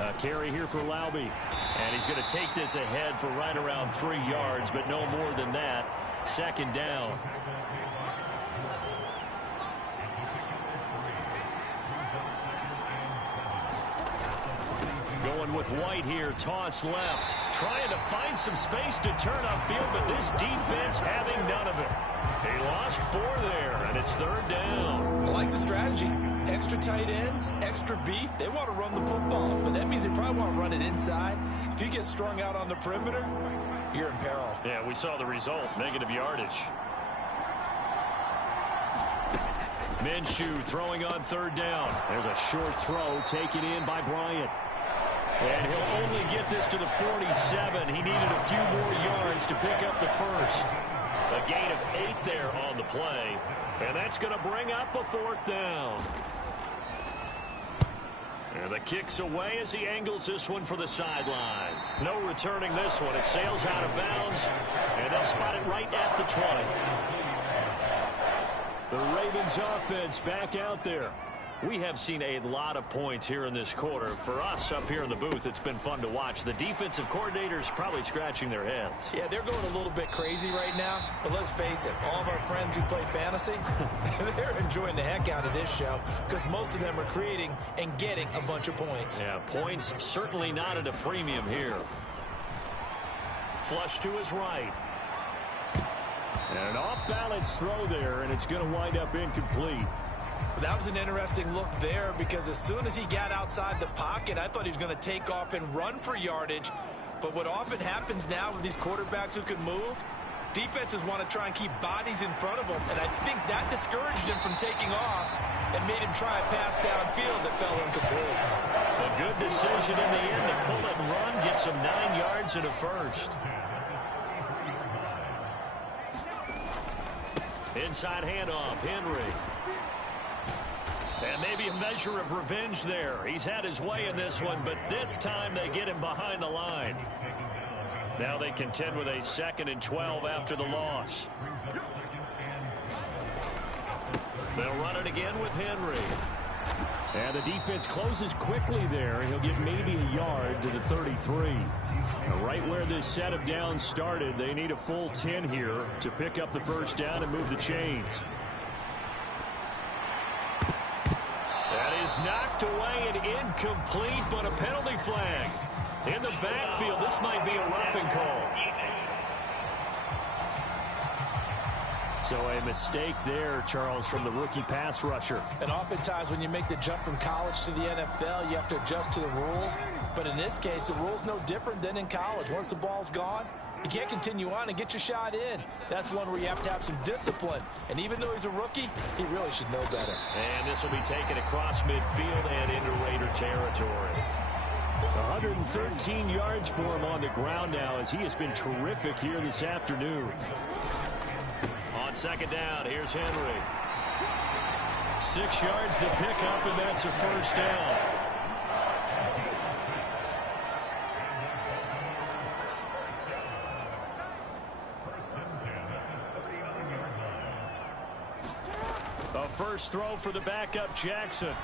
A carry here for Laube. And he's going to take this ahead for right around 3 yards, but no more than that. Second down. Going with White here, toss left. Trying to find some space to turn upfield, but this defense having none of it. He lost 4 there, and it's third down. I like the strategy. Extra tight ends, extra beef. They want to run the football, but that means they probably want to run it inside. If you get strung out on the perimeter, you're in peril. Yeah, we saw the result, negative yardage. Minshew throwing on third down. There's a short throw taken in by Bryant. And he'll only get this to the 47. He needed a few more yards to pick up the first. A gain of 8 there on the play. And that's going to bring up a fourth down. And the kick's away as he angles this one for the sideline. No returning this one. It sails out of bounds, and they'll spot it right at the 20. The Ravens offense back out there. We have seen a lot of points here in this quarter. For us up here in the booth, it's been fun to watch. The defensive coordinators probably scratching their heads. Yeah, they're going a little bit crazy right now. But let's face it, all of our friends who play fantasy, they're enjoying the heck out of this show because most of them are creating and getting a bunch of points. Yeah, points certainly not at a premium here. Flush to his right. And an off-balance throw there, and it's going to wind up incomplete. That was an interesting look there because as soon as he got outside the pocket, I thought he was going to take off and run for yardage. But what often happens now with these quarterbacks who can move, defenses want to try and keep bodies in front of them. And I think that discouraged him from taking off and made him try a pass downfield that fell incomplete. A good decision in the end to pull it and run, gets him 9 yards and a first. Inside handoff, Henry. And maybe a measure of revenge there. He's had his way in this one, but this time they get him behind the line. Now they contend with a 2nd and 12 after the loss. They'll run it again with Henry. And the defense closes quickly there. He'll get maybe a yard to the 33. Right where this set of downs started, they need a full 10 here to pick up the first down and move the chains. That is knocked away and incomplete, but a penalty flag. In the backfield, this might be a roughing call. So a mistake there, Charles, from the rookie pass rusher. And oftentimes when you make the jump from college to the NFL, you have to adjust to the rules. But in this case, the rule's no different than in college. Once the ball's gone, you can't continue on and get your shot in. That's one where you have to have some discipline. And even though he's a rookie, he really should know better. And this will be taken across midfield and into Raider territory. 113 yards for him on the ground now as he has been terrific here this afternoon. On 2nd down, here's Henry. 6 yards the pickup, and that's a first down. A first throw for the backup, Jackson.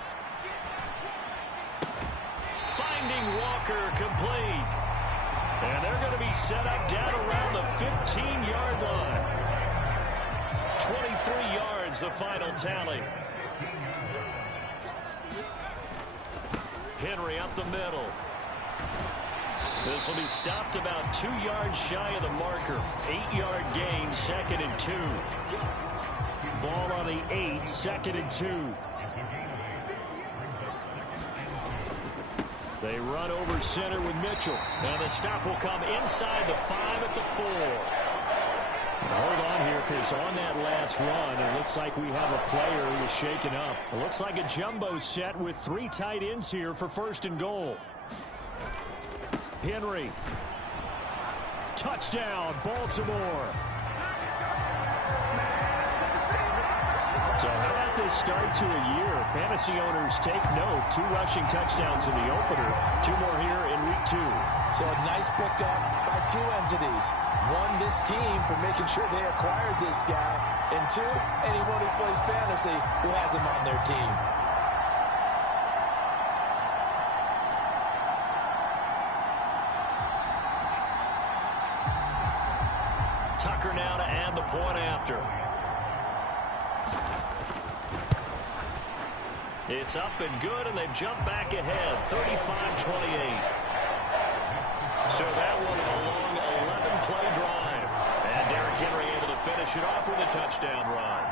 Finding Walker, complete. And they're going to be set up down around the 15-yard line. 23 yards, the final tally. Henry up the middle. This will be stopped about 2 yards shy of the marker. 8-yard gain, 2nd and 2. Ball on the 8, 2nd and 2. They run over center with Mitchell. And the stop will come inside the 5 at the 4. Hold on here, because on that last run, it looks like we have a player who is shaken up. It looks like a jumbo set with 3 tight ends here for 1st and goal. Henry. Touchdown, Baltimore. So how about this start to a year? Fantasy owners take note. 2 rushing touchdowns in the opener. 2 more here in week 2. So a nice pickup by 2 entities. 1, this team for making sure they acquired this guy. And 2, anyone who plays fantasy who has him on their team. Tucker now to add the point after. It's up and good, and they've jumped back ahead, 35-28. So that one a long 11-play drive. And Derrick Henry able to finish it off with a touchdown run.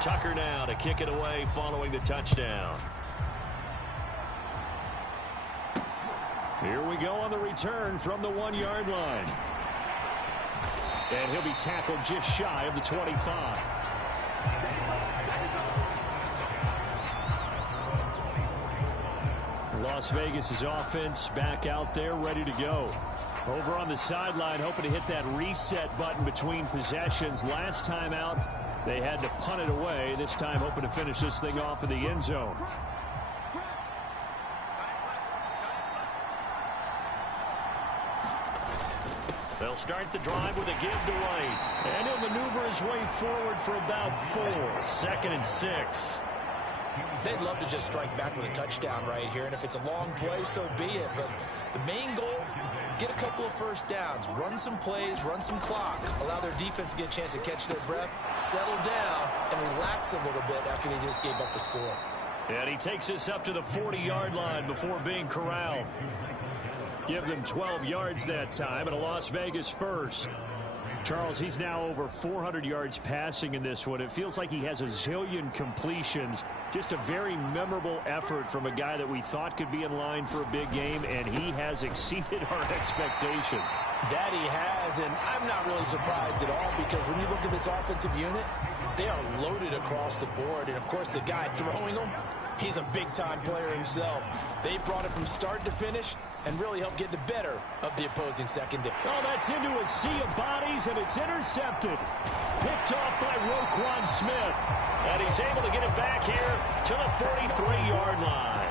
Tucker now to kick it away following the touchdown. Here we go on the return from the 1-yard line. And he'll be tackled just shy of the 25. Las Vegas's offense back out there ready to go. Over on the sideline, hoping to hit that reset button between possessions. Last time out, they had to punt it away. This time, hoping to finish this thing off in the end zone. They'll start the drive with a give to White. And he'll maneuver his way forward for about 4. 2nd and 6. They'd love to just strike back with a touchdown right here, and if it's a long play, so be it. But the main goal, get a couple of first downs, run some plays, run some clock, allow their defense to get a chance to catch their breath, settle down, and relax a little bit after they just gave up the score. And he takes this up to the 40-yard line before being corralled. Give them 12 yards that time, and a Las Vegas first. Charles, he's now over 400 yards passing in this one. It feels like he has a zillion completions. Just a very memorable effort from a guy that we thought could be in line for a big game, and he has exceeded our expectations. That he has, and I'm not really surprised at all, because when you look at this offensive unit, they are loaded across the board. And, of course, the guy throwing them, he's a big-time player himself. They brought it from start to finish and really helped get the better of the opposing secondary. Oh, that's into a sea of bodies, and it's intercepted. Picked off by Roquan Smith. And he's able to get it back here to the 43-yard line.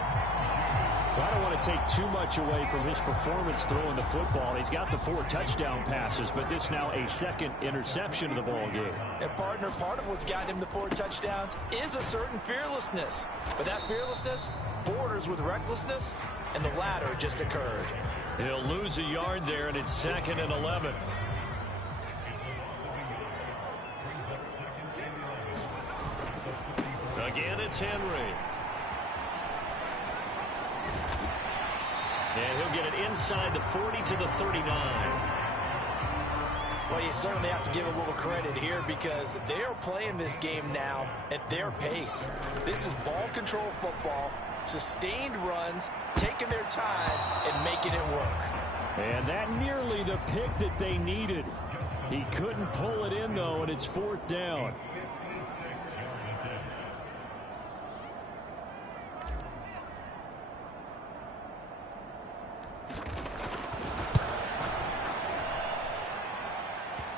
I don't want to take too much away from his performance throwing the football. He's got the 4 touchdown passes, but this now a 2nd interception of the ball game. And, partner, part of what's gotten him the 4 touchdowns is a certain fearlessness. But that fearlessness borders with recklessness, and the latter just occurred. He'll lose a yard there, and it's 2nd and 11. Again, it's Henry. And he'll get it inside the 40 to the 39. Well, you certainly have to give a little credit here, because they are playing this game now at their pace. This is ball control football, sustained runs, taking their time, and making it work. And that nearly the pick that they needed. He couldn't pull it in, though, and it's 4th down.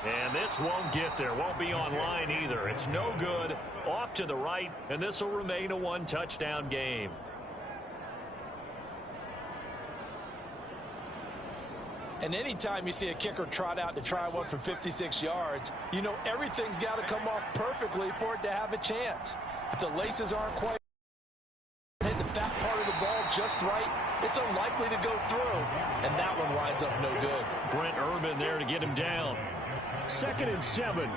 And this won't get there. Won't be online either. It's no good. Off to the right, and this will remain a 1-touchdown game. And anytime you see a kicker trot out to try one from 56 yards, you know everything's got to come off perfectly for it to have a chance. If the laces aren't quite hitting the back part of the ball just right, it's unlikely to go through. And that one winds up no good. Brent Urban there to get him down. 2nd and 7.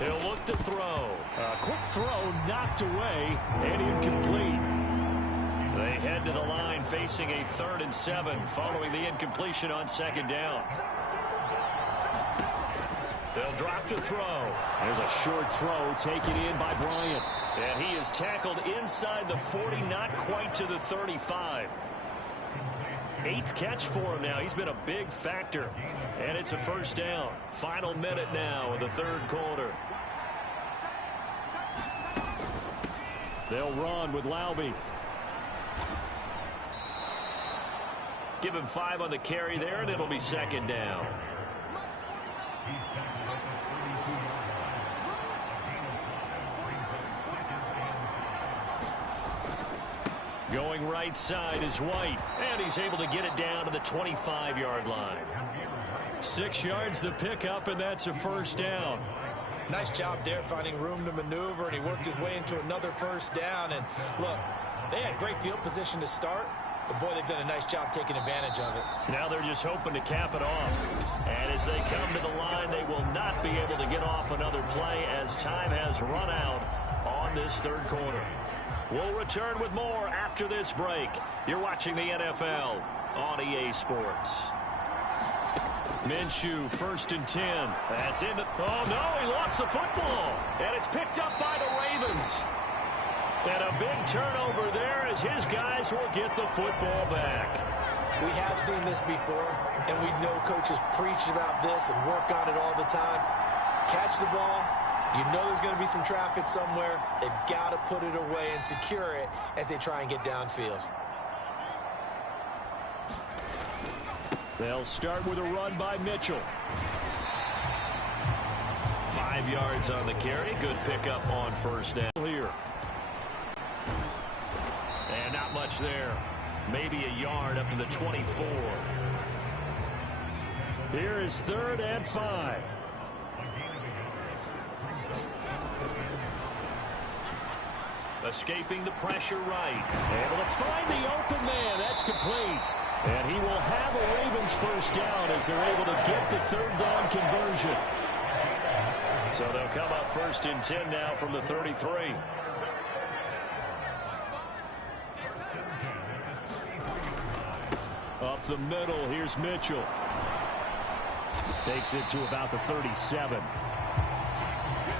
He'll look to throw. A quick throw knocked away and incomplete. They head to the line facing a 3rd and 7 following the incompletion on 2nd down. They'll drop to throw. There's a short throw taken in by Bryant. And he is tackled inside the 40, not quite to the 35. 8th catch for him now. He's been a big factor. And it's a 1st down. Final minute now of the 3rd quarter. They'll run with Laube. Give him 5 on the carry there, and it'll be 2nd down. Going right side is White, and he's able to get it down to the 25-yard line. 6 yards the pickup, and that's a 1st down. Nice job there finding room to maneuver, and he worked his way into another 1st down. And look, they had great field position to start, but boy, they've done a nice job taking advantage of it. Now they're just hoping to cap it off. And as they come to the line, they will not be able to get off another play as time has run out on this 3rd quarter. We'll return with more after this break. You're watching the NFL on EA Sports. Minshew, 1st and 10. That's in. Oh, no, he lost the football. And it's picked up by the Ravens. And a big turnover there as his guys will get the football back. We have seen this before, and we know coaches preach about this and work on it all the time. Catch the ball, You know there's going to be some traffic somewhere. They've got to put it away and secure it as they try and get downfield. They'll start with a run by Mitchell. 5 yards on the carry. Good pickup on first down here. And not much there. Maybe a yard up to the 24. Here is 3rd and 5. Escaping the pressure right. Able to find the open man. That's complete. And he will have a Ravens first down as they're able to get the 3rd down conversion. So they'll come up 1st and 10 now from the 33. Up the middle, here's Mitchell. Takes it to about the 37.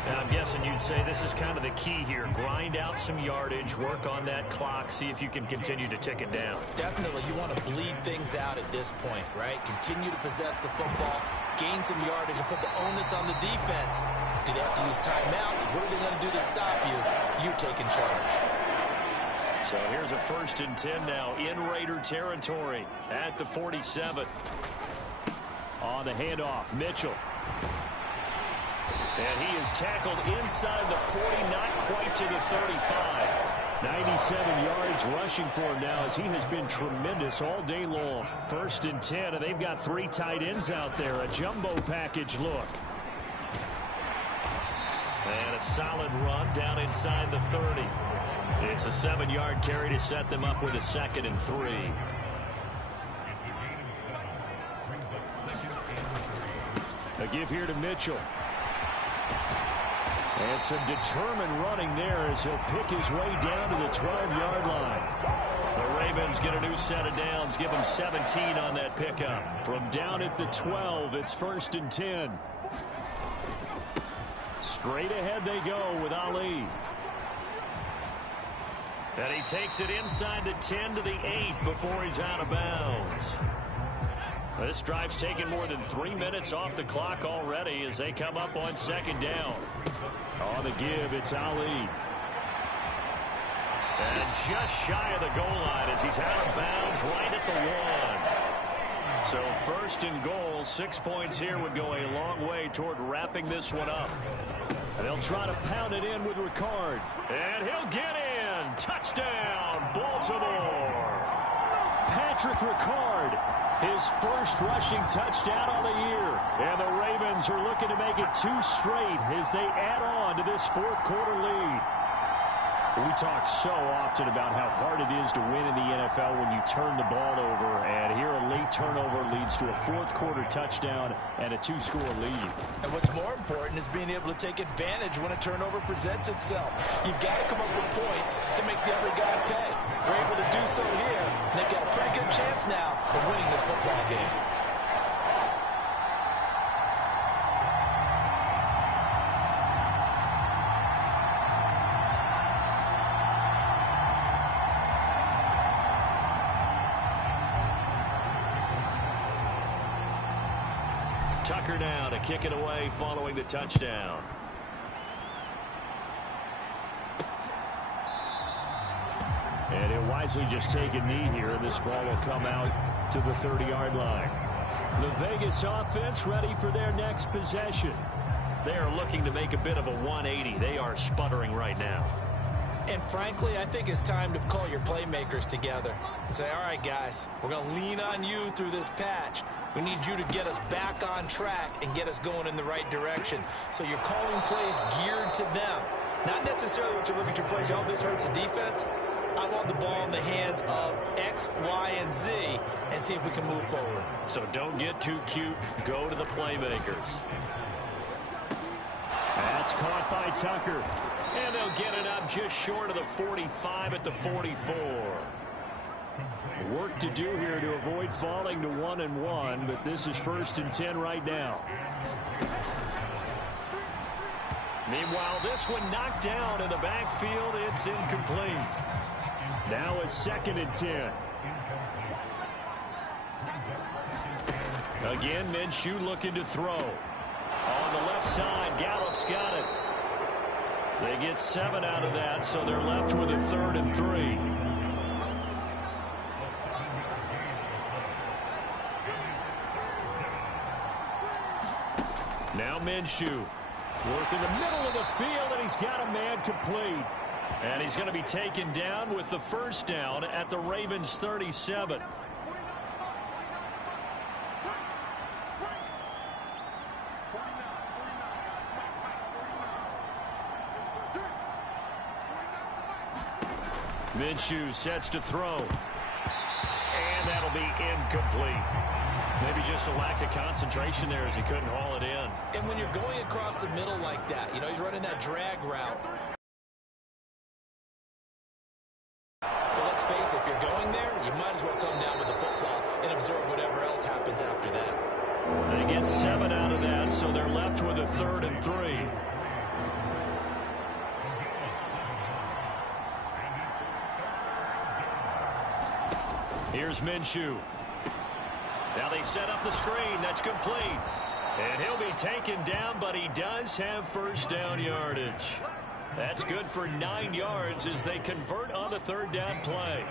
And I'm guessing you'd say this is kind of the key here. Grind out some yardage, work on that clock, see if you can continue to tick it down. Definitely, you want to bleed things out at this point, right? Continue to possess the football, gain some yardage, and put the onus on the defense. Do they have to use timeouts? What are they going to do to stop you? You're taking charge. So here's a 1st and 10 now in Raider territory at the 47. On the handoff, Mitchell. And he is tackled inside the 40, not quite to the 35. 97 yards rushing for him now as he has been tremendous all day long. 1st and 10, and they've got 3 tight ends out there. A jumbo package look. And a solid run down inside the 30. It's a 7-yard carry to set them up with a 2nd and 3. A give here to Mitchell. And some determined running there as he'll pick his way down to the 12-yard line. The Ravens get a new set of downs, give them 17 on that pickup. From down at the 12, it's 1st and 10. Straight ahead they go with Ali. And he takes it inside the 10 to the 8 before he's out of bounds. This drive's taken more than 3 minutes off the clock already as they come up on 2nd down. On the give, it's Ali. And just shy of the goal line as he's out of bounds right at the 1. So 1st and goal, 6 points here would go a long way toward wrapping this one up. And they'll try to pound it in with Ricard. And he'll get in. Touchdown, Baltimore. Patrick Ricard, his first rushing touchdown on the year. And the Ravens are looking to make it 2 straight as they add on to this 4th quarter lead. We talk so often about how hard it is to win in the NFL when you turn the ball over. And here a late turnover leads to a 4th quarter touchdown and a 2-score lead. And what's more important is being able to take advantage when a turnover presents itself. You've got to come up with points to make the other guy pay. They're able to do so here, and they've got a pretty good chance now of winning this football game. Tucker now to kick it away following the touchdown. And he'll wisely just take a knee here. This ball will come out to the 30-yard line. The Vegas offense ready for their next possession. They are looking to make a bit of a 180. They are sputtering right now. And frankly, I think it's time to call your playmakers together and say, all right, guys, we're going to lean on you through this patch. We need you to get us back on track and get us going in the right direction. So you're calling plays geared to them. Not necessarily what you look at your plays, oh, this hurts the defense. I want the ball in the hands of X, Y, and Z and see if we can move forward. So don't get too cute. Go to the playmakers. That's caught by Tucker. And they'll get it up just short of the 45 at the 44. Work to do here to avoid falling to 1-1, but this is 1st and 10 right now. Meanwhile, this one knocked down in the backfield. It's incomplete. Now a 2nd and 10. Again, Minshew looking to throw. On the left side, Gallup's got it. They get 7 out of that, so they're left with a 3rd and 3. Now Minshew. Work in the middle of the field, and he's got a man complete. And he's going to be taken down with the first down at the Ravens' 37. Minshew sets to throw. And that'll be incomplete. Maybe just a lack of concentration there as he couldn't haul it in. And when you're going across the middle like that, you know, he's running that drag route. But let's face it, if you're going there, you might as well come down with the football and absorb whatever else happens after that. They get 7 out of that, so they're left with a 3rd and 3. Here's Minshew. Now they set up the screen. That's complete. And he'll be taken down, but he does have first down yardage. That's good for 9 yards as they convert on the 3rd down play.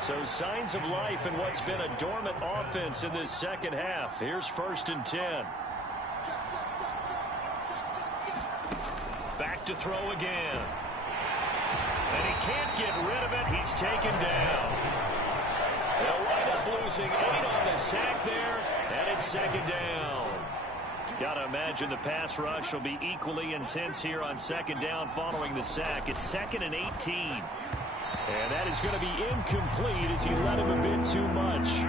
So signs of life in what's been a dormant offense in this second half. Here's 1st and 10. Back to throw again. And he can't get rid of it. He's taken down. They'll wind up losing 8 on the sack there, and it's 2nd down. Got to imagine the pass rush will be equally intense here on 2nd down following the sack. It's 2nd and 18. And that is going to be incomplete as he let him a bit too much.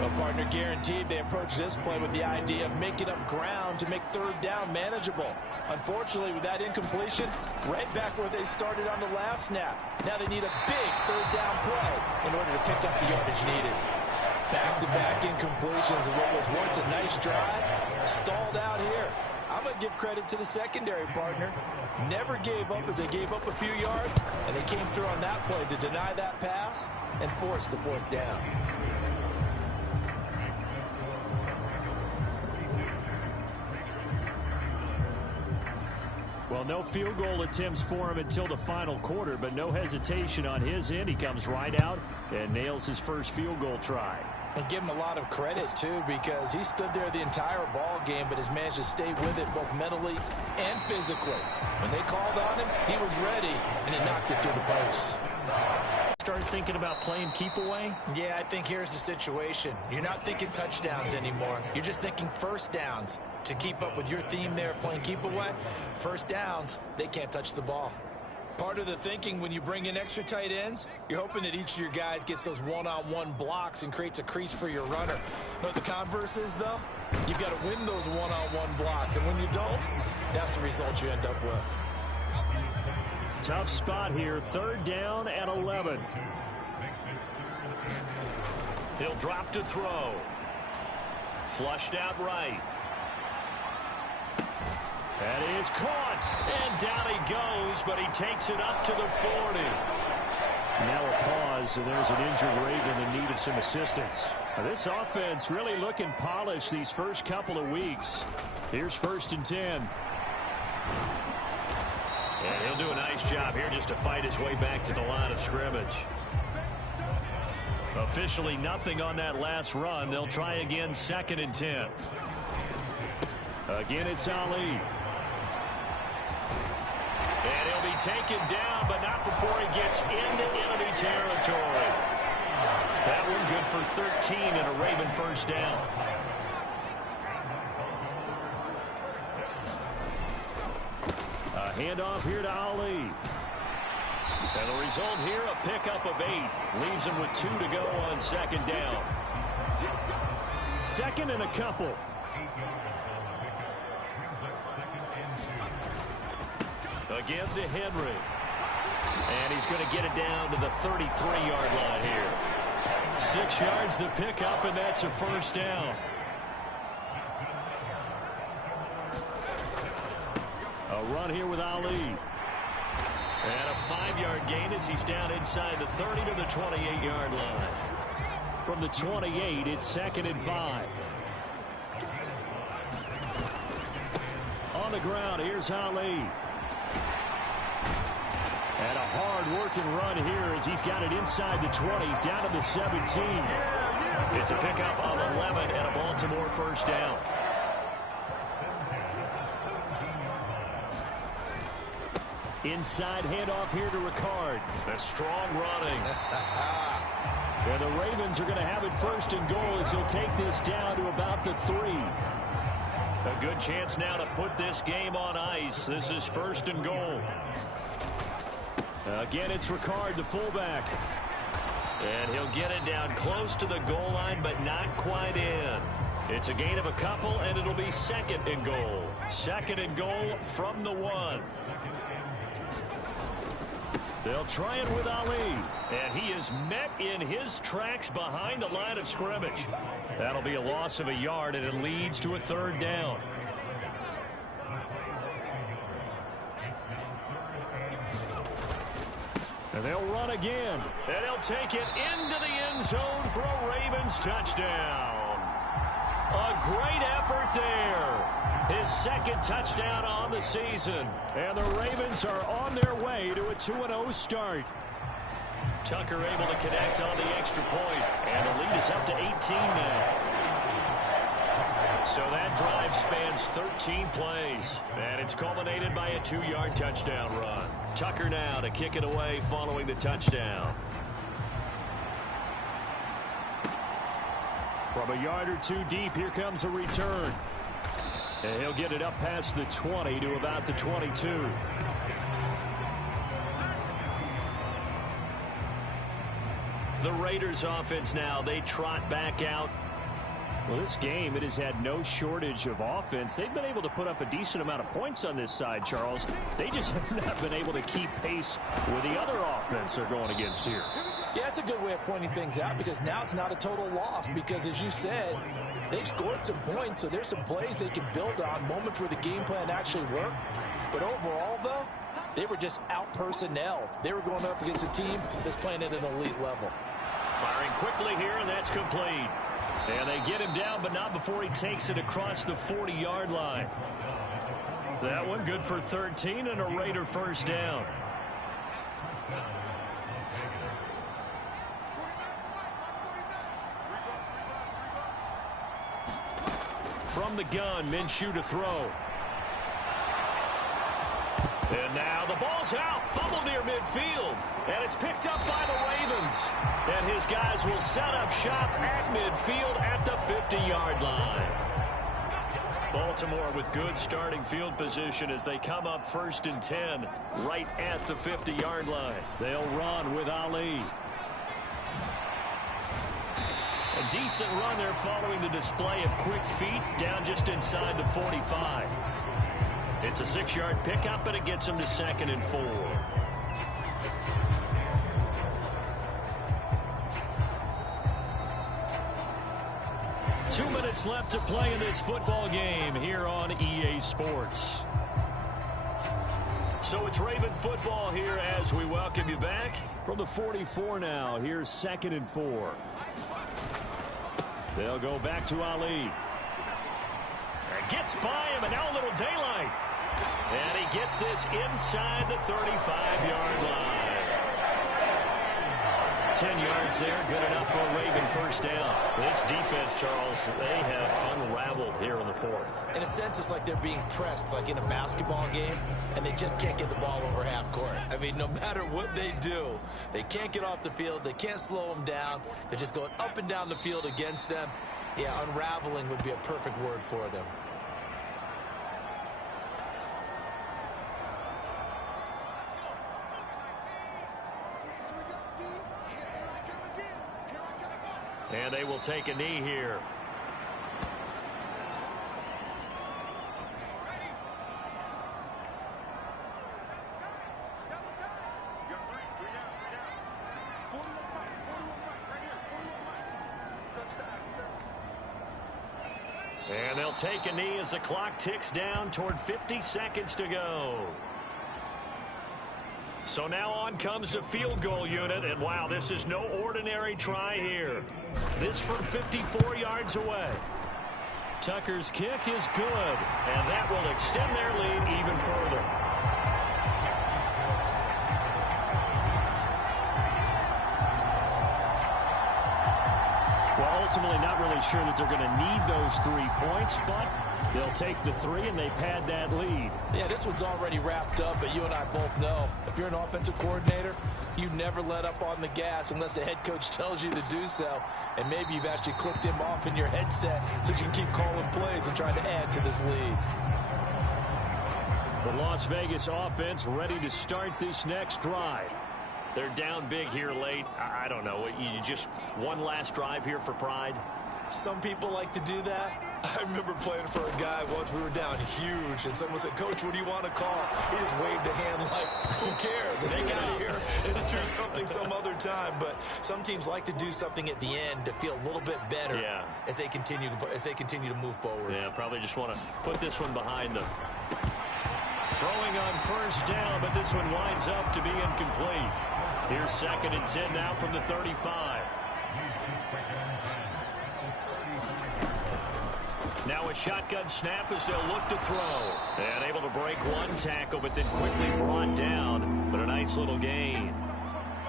Well, partner, guaranteed they approach this play with the idea of making up ground to make 3rd down manageable. Unfortunately, with that incompletion, right back where they started on the last snap. Now they need a big 3rd down play in order to pick up the yardage needed. Back-to-back incompletions of what was once a nice drive, stalled out here. I'm going to give credit to the secondary, partner. Never gave up as they gave up a few yards, and they came through on that play to deny that pass and force the 4th down. Well, no field goal attempts for him until the final quarter, but no hesitation on his end. He comes right out and nails his first field goal try. And give him a lot of credit, too, because he stood there the entire ball game, but has managed to stay with it both mentally and physically. When they called on him, he was ready, and he knocked it through the post. Start thinking about playing keep away? Yeah, I think here's the situation. You're not thinking touchdowns anymore. You're just thinking first downs. To keep up with your theme there, playing keep away, first downs, they can't touch the ball. Part of the thinking when you bring in extra tight ends, you're hoping that each of your guys gets those one-on-one blocks and creates a crease for your runner. You know what the converse is, though? You've got to win those one-on-one blocks, and when you don't, that's the result you end up with. Tough spot here, 3rd down and 11. He'll drop to throw. Flushed out right. That is caught, and down he goes, but he takes it up to the 40. Now a pause, and there's an injured Raven in need of some assistance. Now this offense really looking polished these first couple of weeks. Here's 1st and 10. And he'll do a nice job here just to fight his way back to the line of scrimmage. Officially nothing on that last run. They'll try again 2nd and 10. Again, it's Ali. And he'll be taken down, but not before he gets into enemy territory. That one good for 13 and a Raven first down. A handoff here to Ali. And the result here, a pickup of 8. Leaves him with 2 to go on 2nd down. 2nd and a couple. Again to Henry. And he's going to get it down to the 33-yard line here. 6 yards the pickup, and that's a first down. A run here with Ali. And a 5-yard gain as he's down inside the 30 to the 28-yard line. From the 28, it's 2nd and 5. On the ground, here's Ali. And a hard-working run here as he's got it inside the 20, down to the 17. It's a pickup of 11 and a Baltimore first down. Inside handoff here to Ricard. That's strong running. And the Ravens are going to have it first and goal as he'll take this down to about the 3. A good chance now to put this game on ice. This is first and goal. Again, it's Ricard, the fullback. And he'll get it down close to the goal line, but not quite in. It's a gain of a couple, and it'll be second and goal. Second and goal from the 1. They'll try it with Ali. And he is met in his tracks behind the line of scrimmage. That'll be a loss of a yard, and it leads to a third down. And they'll run again. And he'll take it into the end zone for a Ravens touchdown. A great effort there. His second touchdown on the season. And the Ravens are on their way to a 2-0 start. Tucker able to connect on the extra point. And the lead is up to 18 now. So that drive spans 13 plays. And it's culminated by a 2-yard touchdown run. Tucker now to kick it away following the touchdown. From a yard or two deep, here comes a return. And he'll get it up past the 20 to about the 22. The Raiders offense now, they trot back out. Well, this game, it has had no shortage of offense. They've been able to put up a decent amount of points on this side, Charles. They just have not been able to keep pace with the other offense they're going against here. Yeah, it's a good way of pointing things out because now it's not a total loss because, as you said, they've scored some points, so there's some plays they can build on, moments where the game plan actually worked. But overall, though, they were just out-personnel. They were going up against a team that's playing at an elite level. Firing quickly here, and that's complete. And they get him down, but not before he takes it across the 40-yard line. That one good for 13 and a Raider first down. From the gun, Minshew to throw. And now the ball's out. Fumble near midfield. And it's picked up by the Ravens. And his guys will set up shop at midfield at the 50-yard line. Baltimore with good starting field position as they come up first and 10 right at the 50-yard line. They'll run with Ali. A decent run there following the display of quick feet down just inside the 45. It's a 6-yard pickup, and it gets him to second and 4. Two minutes left to play in this football game here on EA Sports. So it's Raven football here as we welcome you back. From the 44 now, here's second and 4. They'll go back to Ali. And gets by him, and now a little daylight. And he gets this inside the 35-yard line. 10 yards there, good enough for a Raven first down. This defense, Charles, they have unraveled here in the fourth. In a sense, it's like they're being pressed, like in a basketball game, and they just can't get the ball over half court. I mean, no matter what they do, they can't get off the field. They can't slow them down. They're just going up and down the field against them. Yeah, unraveling would be a perfect word for them. And they will take a knee here. And they'll take a knee as the clock ticks down toward 50 seconds to go. So now on comes the field goal unit, and wow, this is no ordinary try here. This from 54 yards away. Tucker's kick is good, and that will extend their lead even further. Well, ultimately not really sure that they're going to need those 3 points, but they'll take the 3 and they pad that lead. Yeah, this one's already wrapped up, but you and I both know if you're an offensive coordinator, you never let up on the gas unless the head coach tells you to do so. And maybe you've actually clicked him off in your headset so you can keep calling plays and trying to add to this lead. The Las Vegas offense ready to start this next drive. They're down big here late. I don't know. You just one last drive here for pride? Some people like to do that. I remember playing for a guy once. We were down huge, and someone said, "Coach, what do you want to call?" He just waved a hand like, "Who cares? Let's get out of here and do something some other time." But some teams like to do something at the end to feel a little bit better as they continue to move forward. Yeah, probably just want to put this one behind them. Throwing on first down, but this one winds up to be incomplete. Here's 2nd and 10 now from the 35. Now a shotgun snap as they'll look to throw. And able to break one tackle, but then quickly brought down. But a nice little gain.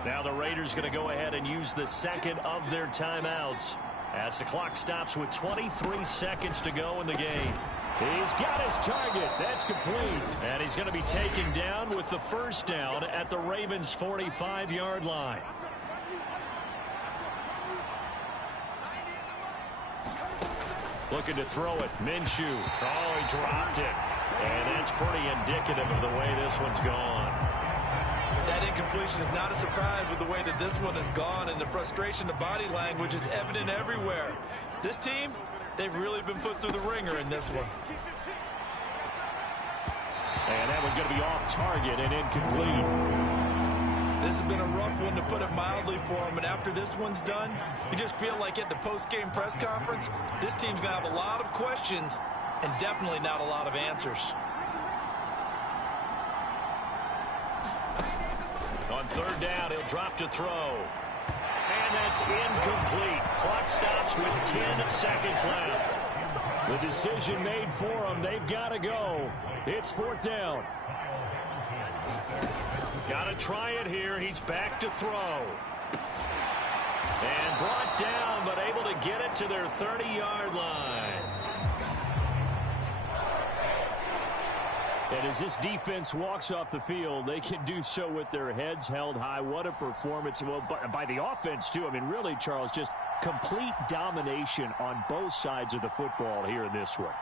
Now the Raiders going to go ahead and use the 2nd of their timeouts as the clock stops with 23 seconds to go in the game. He's got his target. That's complete. And he's going to be taken down with the first down at the Ravens' 45-yard line. Looking to throw it. Minshew. Oh, he dropped it. And that's pretty indicative of the way this one's gone. That incompletion is not a surprise with the way that this one has gone, and the frustration, the body language is evident everywhere. This team, they've really been put through the ringer in this one. And that one's going to be off target and incomplete. This has been a rough one, to put it mildly, for him. And after this one's done, you just feel like at the post-game press conference, this team's going to have a lot of questions and definitely not a lot of answers. On 3rd down, he'll drop to throw. And that's incomplete. Clock stops with 10 seconds left. The decision made for them. They've got to go. It's 4th down. Got to try it here. He's back to throw. And brought down, but able to get it to their 30-yard line. And as this defense walks off the field, they can do so with their heads held high. What a performance. Well, by the offense, too. I mean, really, Charles, just complete domination on both sides of the football here in this one.